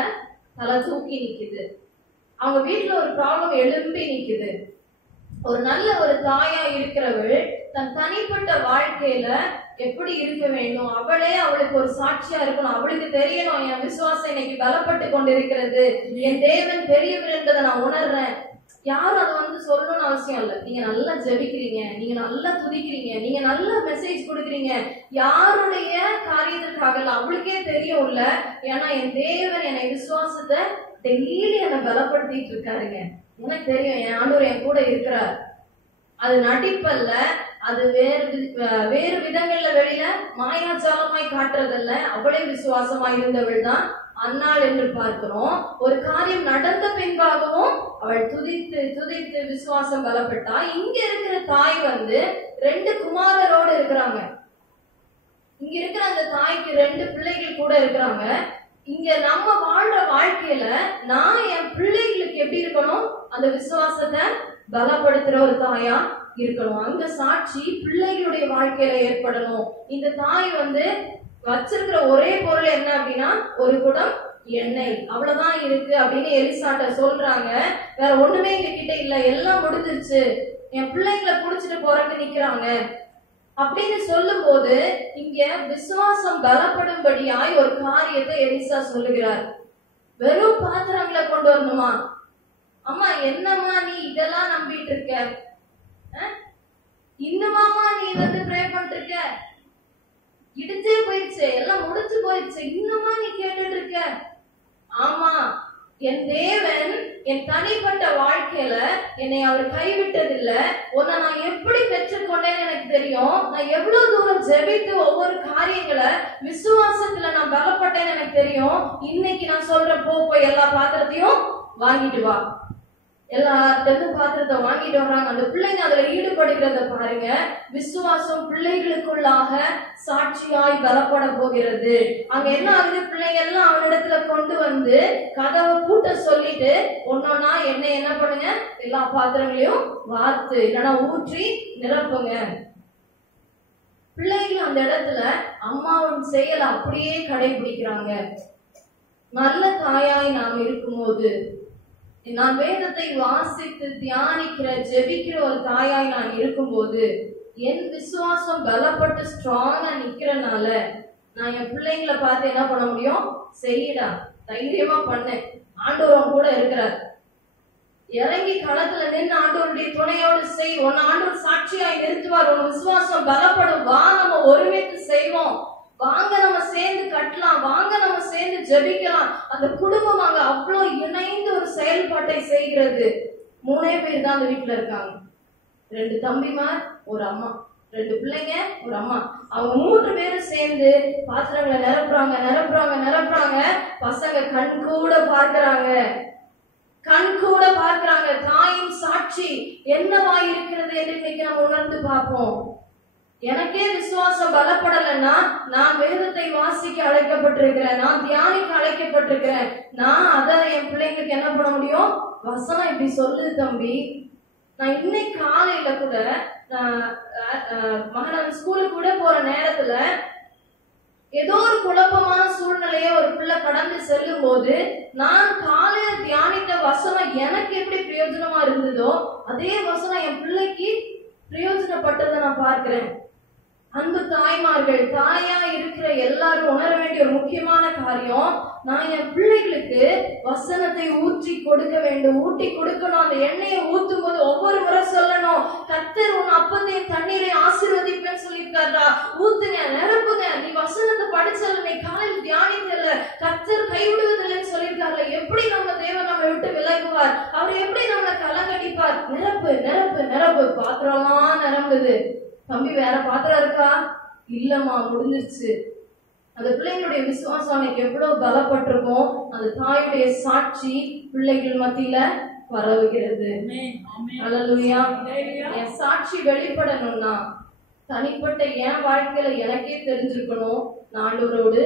தலை தூக்கி நிக்குது. அவங்க வீட்டுல ஒரு ப்ராப்ளம் எழும்பி நிக்குது. ஒரு நல்ல ஒரு தாயா இருக்கிறவள் தன் தனிப்பட்ட வாழ்க்கையில எப்படி இருக்க வேண்டும், அவளுக்கு ஒரு சாட்சியா இருக்கணும். அவளுக்கு தெரியணும், என் விசுவாசம் இன்னைக்கு பலப்பட்டு கொண்டிருக்கிறது, என் தேவன் பெரியவர் என்பதை நான் உணர்றேன். யாரும் அதை சொல்லணும்னு அவசியம் இல்லை. நீங்க நல்லா ஜெபிக்கிறீங்க, நீங்க நல்லா துதிக்கிறீங்க, நீங்க நல்ல மெசேஜ் கொடுக்குறீங்க, யாருடைய காரியத்திற்காக அவளுக்கே தெரியும் இல்ல. ஏன்னா என் தேவன் என்னை விசுவாசத்தை டெய்லி என்னை பலப்படுத்திட்டு இருக்காருங்க. எனக்கு தெரியும் என் ஆண்டவர் என் கூட இருக்கிறார். அது நடிப்பல்ல, அது வேறு விதங்கள்ல வெளியில மாயாஜாலமாய் காட்டுறதல்ல. அவளே விசுவாசமாய் இருந்தவள் தான் அன்னாள் என்று பார்க்கிறோம். ஒரு காரியம் நடந்த பின்பாகவும் அவள் துதித்து துதித்து விசுவாசம் பலப்பட்டா. இங்க இருக்கிற தாய் 2 குமாரரோடு இருக்கிறாங்க. இங்க இருக்கிற அந்த தாய்க்கு 2 பிள்ளைகள் கூட இருக்கிறாங்க. இங்க நம்ம வாழ்ற வாழ்க்கையில நான் என் பிள்ளைகளுக்கு எப்படி இருக்கணும், அந்த விசுவாசத்தை பலப்படுத்துற ஒரு தாயா இருக்கணும். அங்க சாட்சி பிள்ளைகளுடைய வாழ்க்கையில ஏற்படணும். இந்த தாய் வச்சிருக்கிற ஒரே பொருள் என்ன அப்படின்னா ஒரு குடம் எண்ணெய், அவ்வளவுதான் இருக்கு அப்படின்னு எலிசாட்ட சொல்றாங்க. வேற ஒண்ணுமே எங்க கிட்ட இல்ல, எல்லாம் முடிஞ்சிருச்சு, என் பிள்ளைங்களை புடிச்சிட்டு போறக்கு நிக்கிறாங்க அப்படின்னு சொல்லும் போது இங்க விசுவாசம் பலப்படும்படியாய் ஒரு காரியத்தை எலிசா சொல்லுகிறார். வெறும் பாத்திரங்களை கொண்டு வரணுமா? அம்மா என்னம்மா நீ இதெல்லாம் நம்பிட்டு இருக்க? இன்னுமாமா நீ ப்ரே பண்ணிட்டு இருக்க? இடிச்சே போயிடுச்சு, எல்லாம் முடிச்சு போயிடுச்சு, இன்னுமா நீ கேட்டுட்டு இருக்க? ஆமா, என் தேவன் என் தனிப்பட்ட வாழ்க்கையில என்னை அவர் கைவிட்டதில்லை. உன்னை நான் எப்படி பெற்றுக்கொண்டேன்னு எனக்கு தெரியும். நான் எவ்வளவு தூரம் ஜெபித்து ஒவ்வொரு காரியங்களை விசுவாசத்துல நான் பலப்பட்டேன்னு எனக்கு தெரியும். இன்னைக்கு நான் சொல்ற போய் எல்லா பாத்திரத்தையும் வாங்கிட்டு வா. எல்லாத்தையும் பாத்திரத்தை வாங்கிட்டு வர்றாங்க. அந்த பிள்ளைங்க அதுல ஈடுபடுகிறத பாருங்க. விசுவாசம் பிள்ளைகளுக்குள்ளாக சாட்சியாய் பலப்பட போகிறது. அங்க என்ன ஆகுது, பிள்ளைங்க எல்லாம் அவனிடத்துல கொண்டு கதவை பூட்ட சொல்லிட்டு ஒன்னொன்னா என்ன பண்ணுங்க, எல்லா பாத்திரங்களையும் வார்த்து இல்லைன்னா ஊற்றி நிரப்புங்க. பிள்ளைகள் அந்த இடத்துல அம்மாவின் செயலை அப்படியே கடைபிடிக்கிறாங்க. நல்ல தாயாய் நாம் இருக்கும்போது, நான் வேதத்தை வாசித்து தியானிக்கிற ஜெபிக்கிற ஒரு தாயாய் நான் இருக்கும்போது என் விசுவாசம் பலப்பட்டு ஸ்ட்ராங்கா நிக்கிறனால நான் என் பிள்ளைங்களை பார்த்து என்ன பண்ண முடியும், செய்யடா தைரியமா பண்ணேன், ஆண்டவர் கூட இருக்கிறார், இறங்கி களத்துல நின்று ஆண்டவருடைய துணையோடு செய், உன்னை ஆண்டவர் சாட்சியாய் நிறுத்துவார், உன் விசுவாசம் பலப்படும், வா நம்ம ஒருமித்து செய்வோம், வாங்க நம்ம சேர்ந்து கட்டலாம், வாங்க நம்ம சேர்ந்து ஜெபிக்கலாம். அந்த குடும்பம் அங்க அவ்வளவு இணைந்து ஒரு செயல்பாட்டை செய்கிறது. 3 பேர் தான் அந்த வீட்டுல இருக்காங்க. 2 தம்பிமார், ஒரு அம்மா, 2 பிள்ளைங்க, ஒரு அம்மா. அவங்க 3 பேரும் சேர்ந்து பாத்திரங்களை நிரப்புறாங்க. பசங்க கண் கூட பார்க்கிறாங்க. தாயின் சாட்சி என்னவா இருக்கிறது என்று இன்னைக்கு நம்ம உணர்ந்து பார்ப்போம். எனக்கே விசுவாசம் பலப்படலைன்னா நான் வேதத்தை வாசிக்க அழைக்கப்பட்டிருக்கிறேன், நான் தியானிக்க அழைக்கப்பட்டிருக்கிறேன், நான் அதை என் பிள்ளைங்களுக்கு என்ன பண்ண முடியும், வசனம் இப்படி சொல்லுது தம்பி. நான் இன்னைக்கு காலையில கூட மகன் ஸ்கூலுக்கு கூட போற நேரத்துல ஏதோ ஒரு குழப்பமான சூழ்நிலைய ஒரு பிள்ளை கடந்து செல்லும் போது நான் காலையில தியானித்த வசனம் எனக்கு எப்படி பிரயோஜனமா இருந்ததோ அதே வசனம் என் பிள்ளைக்கு பிரயோஜனப்பட்டதை நான் பார்க்கிறேன். அன்பு தாய்மார்கள், தாயா இருக்கிற எல்லாரும் உணர வேண்டிய ஒரு முக்கியமான காரியம், நான் என் பிள்ளைகளுக்கு வசனத்தை ஊற்றி கொடுக்க வேண்டும், ஊட்டி கொடுக்கணும். அந்த எண்ணெயை ஊத்தும் போது ஒவ்வொரு முறை சொல்லணும், கர்த்தர் உன் அப்பத்தையும் தண்ணீரை ஆசீர்வதிப்பேன்னு சொல்லியிருக்காரா, ஊத்துங்க, நிரப்புங்க. நீ வசனத்தை படிச்சல, நீ காலையில் தியானிக்கல, கர்த்தர் கைவிடுவதில்லைன்னு சொல்லியிருக்காருல. எப்படி நம்ம தேவன் நம்ம விட்டு விலகுவார்? அவர் எப்படி நம்மளை கலங்கடிப்பார்? நிரப்பு நிரப்பு நிரப்பு. பாத்திரமா நிரம்புது. தம்பி வேற பாத்திரம் இருக்கா? இல்லம்மா, முடிஞ்சிருச்சு. அந்த பிள்ளைங்களுடைய விசுவாசம் அன்னைக்கு எவ்வளவு பலப்பட்டிருக்கும். அந்த தாயுடைய சாட்சி பிள்ளைகள் மத்தியில பரவுகிறது. அல்லேலூயா. என் சாட்சி வெளிப்படணும்னா தனிப்பட்ட என் வாழ்க்கையில எனக்கே தெரிஞ்சிருக்கணும், நான் ஆண்டவரோடு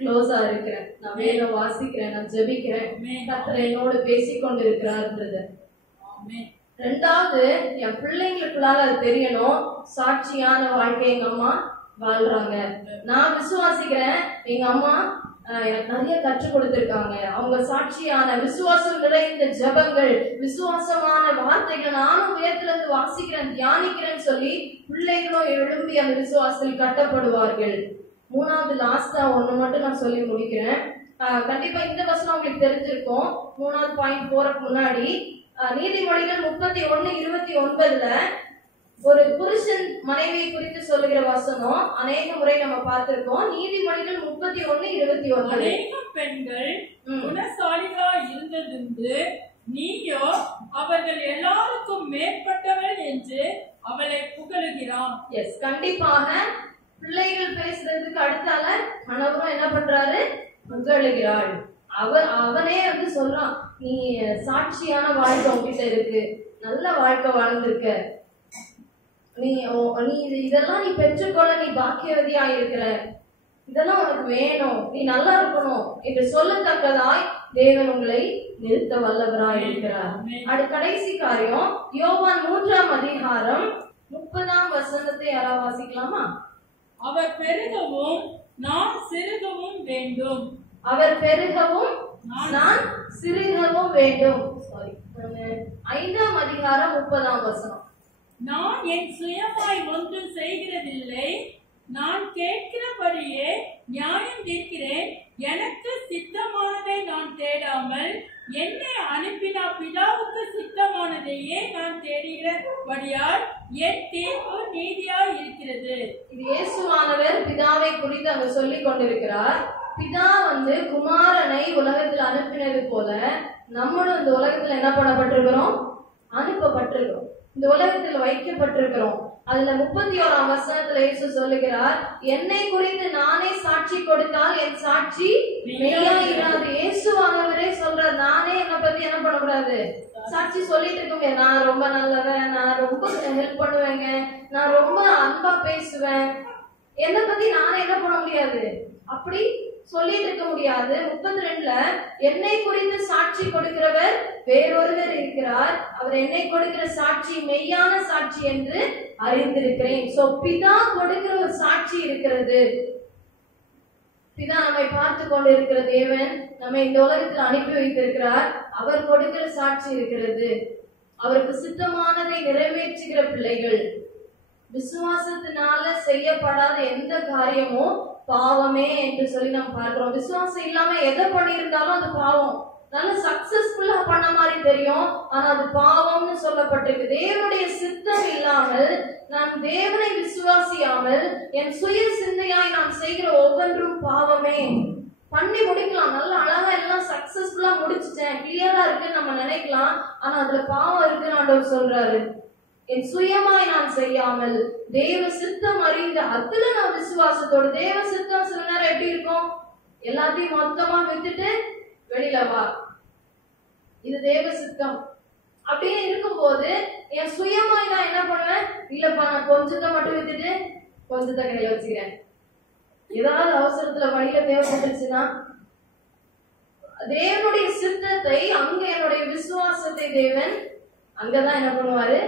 க்ளோஸா இருக்கிறேன், நான் வேதம் வாசிக்கிறேன், நான் ஜெபிக்கிறேன், கர்த்தர் என்னோடு பேசிக்கொண்டு இருக்கிறார்ன்றது. ரெண்டாவது, என் பிள்ளைங்களுக்குள்ளால அது தெரியணும், சாட்சியான வாழ்க்கை எங்க அம்மா வாழ்றாங்க. நான் விசுவாசிக்கிறேன், எங்க அம்மா எனக்கு நிறைய கற்றுக் கொடுத்திருக்காங்க. அவங்க சாட்சியான விசுவாசம் நிறைந்த ஜெபங்கள், விசுவாசமான வார்த்தைகள் நானும் உயரத்துல இருந்து வாசிக்கிறேன், தியானிக்கிறேன்னு சொல்லி பிள்ளைகளும் எழும்பி அந்த விசுவாசத்தில் கட்டப்படுவார்கள். மூணாவது, லாஸ்டா ஒண்ணு மட்டும் நான் சொல்லி முடிக்கிறேன். கண்டிப்பா இந்த வசனம் உங்களுக்கு தெரிஞ்சிருக்கும். மூணாவது பாயிண்ட் போறதுக்கு முன்னாடி, நீதிமொழிகள் 31:29 ஒரு புருஷன் மனைவியை குறித்து சொல்லுகிற வசனம் அநேக முறை நம்ம பார்த்திருக்கோம். நீதிமொழிகள் 31:29. அநேகம் பெண்கள் குணசாலிகா இருந்ததுண்டு, நீயோ அவர்கள் எல்லாருக்கும் மேற்பட்டவள் என்று அவளை புகழுகிறான். எஸ், கண்டிப்பாக பிள்ளைகள் பேசுறதுக்கு அடுத்தால கணவரும் என்ன பண்றாரு? புகழுகிறாள். அவனே வந்து சொல்றான், நீ சாட்சியான வாழ்க்கை உங்ககிட்ட இருக்கு, நல்ல வாழ்க்கை வாழ்ந்திருக்க, நீ இதெல்லாம் நீ பெற்றுக்கொள்ள நீ பாக்கியவதியா இருக்கிற, இதெல்லாம் உனக்கு வேணும், நீ நல்லா இருக்கணும் என்று சொல்லத்தக்கதாய் தேவன் உங்களை நிறுத்த வல்லவராய் இருக்கிறார். அடுத்த கடைசி காரியம், யோவான் 3:30 யாராவது வாசிக்கலாமா? அவர் பெருகவும் நான் சிறுகவும் வேண்டும். அவர் பெருகவும் நான் சிறுகவும் வேண்டும். சாரி, 5:30. நான் என் சுயமாய் ஒன்றும் செய்கிறதில்லை, நான் கேட்கிறபடியே நியாயம் தீர்க்கிறேன். எனக்கு சித்தமானதை நான் தேடாமல் என்னை அனுப்பின பிதாவுக்கு சித்தமானதையே நான் தேடுகிறபடியால் என் தீர்ப்பு நீதியாய் இருக்கிறது. இது இயேசுவானவர் பிதாவை குறித்து அங்க சொல்லிக் கொண்டிருக்கிறார். பிதா வந்து குமாரனை உலகத்தில் அனுப்பினது போல நம்மளும் இந்த உலகத்துல என்ன பண்ணப்பட்டிருக்கிறோம்? அனுப்பப்பட்டிருக்கிறோம், இந்த உலகத்தில் வைக்கப்பட்டிருக்கிறோம். அதுல 31 இயேசு சொல்லுகிறார், என்னை குறித்து நானே சாட்சி கொடுத்தால் என் சாட்சி மெய்யாயிராது. இயேசுவானவரே சொல்றார், நானே என்னை பத்தி என்ன பண்ணக்கூடாது? சாட்சி சொல்லிட்டு இருக்கோங்க, நான் ரொம்ப நல்லவன், நான் ரொம்ப ஹெல்ப் பண்ணுவேங்க, நான் ரொம்ப அன்பா பேசுவேன், என்னை பத்தி நானே என்ன பண்ண முடியாது, அப்படி சொல்லிட்டு இருக்க முடியாது. 32 என்னை குறித்து சாட்சி கொடுக்கிறவர் வேறொருவர் இருக்கிறார், அவர் என்னை கொடுக்கிற சாட்சி மெய்யான சாட்சி என்று அறிந்திருக்கிறேன். சோ பிதா கொடுக்கிற ஒரு சாட்சி இருக்கிறது. பிதா நம்மை பார்த்து கொண்டு இருக்கிற தேவன் நம்மை இந்த உலகத்தில் அனுப்பி வைத்திருக்கிறார். அவர் கொடுக்கிற சாட்சி இருக்கிறது. அவருக்கு சித்தமானதை நிறைவேற்றுகிற பிள்ளைகள். விசுவாசத்தினால செய்யப்படாத எந்த காரியமும் பாவமே என்று சொல்லி நம்ம பார்க்கிறோம். விசுவாசம் இல்லாம எதை பண்ணியிருந்தாலும் அது பாவம். நல்ல சக்சஸ்ஃபுல்லா பண்ண மாதிரி தெரியும், ஆனா அது பாவம்னு சொல்லப்பட்டிருக்கு. தேவனுடைய சித்தம் இல்லாமல், நான் தேவனை விசுவாசியாமல் என் சுய சிந்தையாய் நான் செய்கிற ஒவ்வொன்றும் பாவமே. பண்ணி முடிக்கலாம், நல்ல அழகா எல்லாம் சக்சஸ்ஃபுல்லா முடிச்சுட்டேன், கிளியரா இருக்குன்னு நம்ம நினைக்கலாம், ஆனா அதுல பாவம் இருக்குன்னு ஆண்டவர் சொல்றாரு. என் சுயமாய் நான் செய்யாமல் தேவ சித்தம் அறிந்த அதுல நான் விசுவாசத்தோடு, தேவ சித்தம் சில நேரம் எப்படி இருக்கும்? எல்லாத்தையும் மொத்தமா விட்டுட்டு வெளியில வா, இது தேவ சித்தம் அப்படின்னு இருக்கும்போது என் சுயமாய் நான் என்ன பண்ணுவேன்? இல்லப்பா, நான் கொஞ்சத்தை மட்டும் விட்டுட்டு கொஞ்சத்தை கையில வச்சுக்கிறேன். ஏதாவது அவசரத்துல வழியில தேவைப்பட்டுச்சுன்னா தேவனுடைய சித்தத்தை, அங்க என்னுடைய விசுவாசத்தை தேவன் அங்கதான் என்ன பண்ணுவாரு?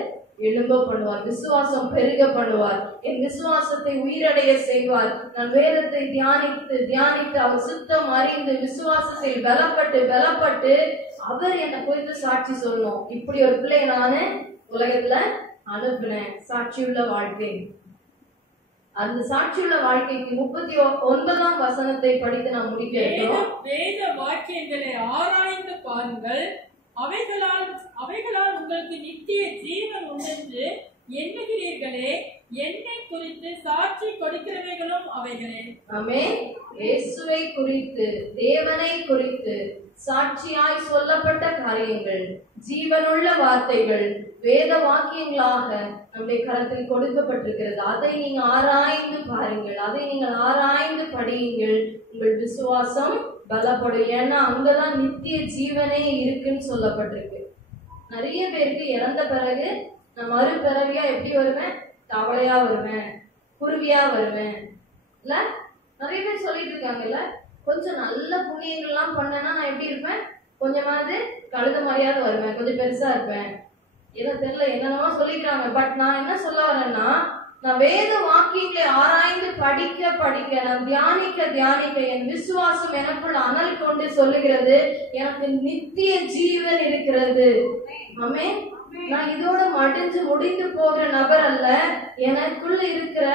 எழும்ப பண்ணுவார், விசுவாசம் பெருக பண்ணுவார், என் விசுவாசத்தை உயிரடைய செய்வார். நான் வேதத்தை தியானித்து தியானித்து அவர் சித்தம் அறிந்து விசுவாசத்தில் பலப்பட்டு அவர் என்னை குறித்து சாட்சி சொல்லணும். இப்படி ஒரு பிள்ளை நானு உலகத்துல அனுப்புனேன். சாட்சியுள்ள வாழ்க்கை. அந்த சாட்சியுள்ள வாழ்க்கைக்கு 39ஆம் வசனத்தை படித்து நாம் முடிக்க இருக்கிறோம். வேத வாக்கியங்களை ஆராய்ந்து பாருங்கள், அவைகளால் உங்களுக்கு நித்திய ஜீவன் உண்டென்று எண்ணுகிறீர்களே, என்னை குறித்து சாட்சி கொடுக்கிறவைகளும் அவைகளே. ஆமென். இயேசுவை குறித்து, தேவனை குறித்து சாட்சியாய் சொல்லப்பட்ட காரியங்கள், ஜீவனுள்ள வார்த்தைகள், வேத வாக்கியங்களாக நம்முடைய கரத்தில் கொடுக்கப்பட்டிருக்கிறது. அதை நீங்க ஆராய்ந்து பாருங்கள், அதை நீங்கள் ஆராய்ந்து படியுங்கள், உங்கள் விசுவாசம் பலப்படும். ஏன்னா அங்கதான் நித்திய ஜீவனே இருக்குன்னு சொல்லப்பட்டிருக்கு. நிறைய பேருக்கு இறந்த பிறகு நான் மறுபிறவியா எப்படி வருவேன்? தவளையா வருவேன், குருவியா வருவேன் இல்ல, நிறைய பேர் சொல்லிட்டு இருக்காங்கல்ல. கொஞ்சம் நல்ல புண்ணியங்கள்லாம் பண்ணனா நான் எப்படி இருப்பேன்? கொஞ்சமாவது கழுத மாதிரியாவது வருவேன், கொஞ்சம் பெருசா இருப்பேன். ஏதோ தெரியல, என்னென்னமோ சொல்லிக்கிறாங்க. பட் நான் என்ன சொல்ல வரேன்னா, நான் வேத வாக்கியங்களை ஆராய்ந்து படிக்க படிக்க, நான் தியானிக்க என் விசுவாசம் எனக்குள்ள அனல் கொண்டு சொல்லுகிறது, எனக்கு நித்திய ஜீவன் இருக்கிறது. ஆமென். நான் இதோட முடிந்து போகிற நபர் அல்ல. எனக்குள்ள இருக்கிற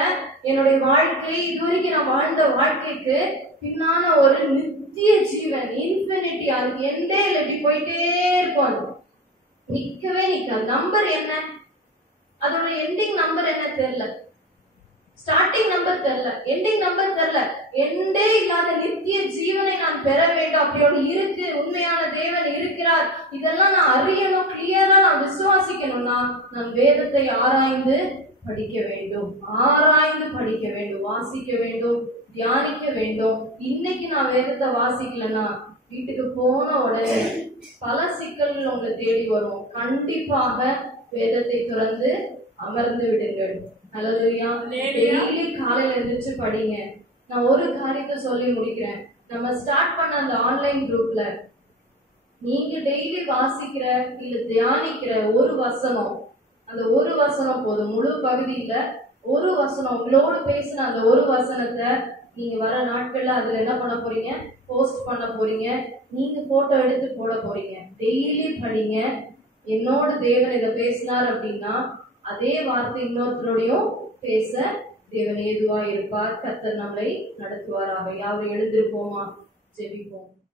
என்னுடைய வாழ்க்கை, இதுவரைக்கும் நான் வாழ்ந்த வாழ்க்கைக்கு பின்னான ஒரு நித்திய ஜீவன், இன்ஃபினிட்டி, அதுக்கு எண்டே இல்லை, போயிட்டே இருக்கும். நிக்கவே நிக்காது. நம்பர் என்ன, அதோட எண்டிங் நம்பர் என்ன தெரியல, ஸ்டார்டிங் நம்பர் தெரியல, எண்டிங் நம்பர் தெரியல. எண்டே இல்லாத நித்திய ஜீவனை நான் பெற வேண்டும். அப்படி ஒன்று இருக்கு, உண்மையான தேவன் இருக்கிறார். இதெல்லாம் நான் அறியணும், கிளியரா நான் விசுவாசிக்கணும்னா நான் வேதத்தை ஆராய்ந்து படிக்க வேண்டும், வாசிக்க வேண்டும், தியானிக்க வேண்டும். இன்னைக்கு நான் வேதத்தை வாசிக்கலன்னா வீட்டுக்கு போன உடனே பல சிக்கல்கள் உங்களை தேடி வரும். கண்டிப்பாக வேதத்தை திறந்து அமர்ந்து விடுங்கள். ஹல்லேலூயா. டெய்லி காலையில எழுந்திருச்சு படிங்க. நான் ஒரு காரியத்தை சொல்லி முடிக்கிறேன். நம்ம ஸ்டார்ட் பண்ண அந்த ஆன்லைன் குரூப்ல நீங்க டெய்லி வாசிக்கிற இல்ல தியானிக்கிற ஒரு வசனம், அந்த ஒரு வசனம் போதும். முழு பகுதியில ஒரு வசனம் உங்களோடு பேசின அந்த ஒரு வசனத்தை நீங்க வர நாட்கள்ல அதுல என்ன பண்ண போறீங்க? போஸ்ட் பண்ண போறீங்க. நீங்க போட்டோ எடுத்து போட போறீங்க. டெய்லி படிங்க. என்னோட தேவன் இதை பேசினார் அப்படின்னா அதே வார்த்தை இன்னொருத்தரோடையும் பேச தேவன் ஏதுவா இருப்பார். கர்த்தர் நம்மளை நடத்துவாராக. யாரும் எழுந்திருப்போமா? ஜெபிப்போம்.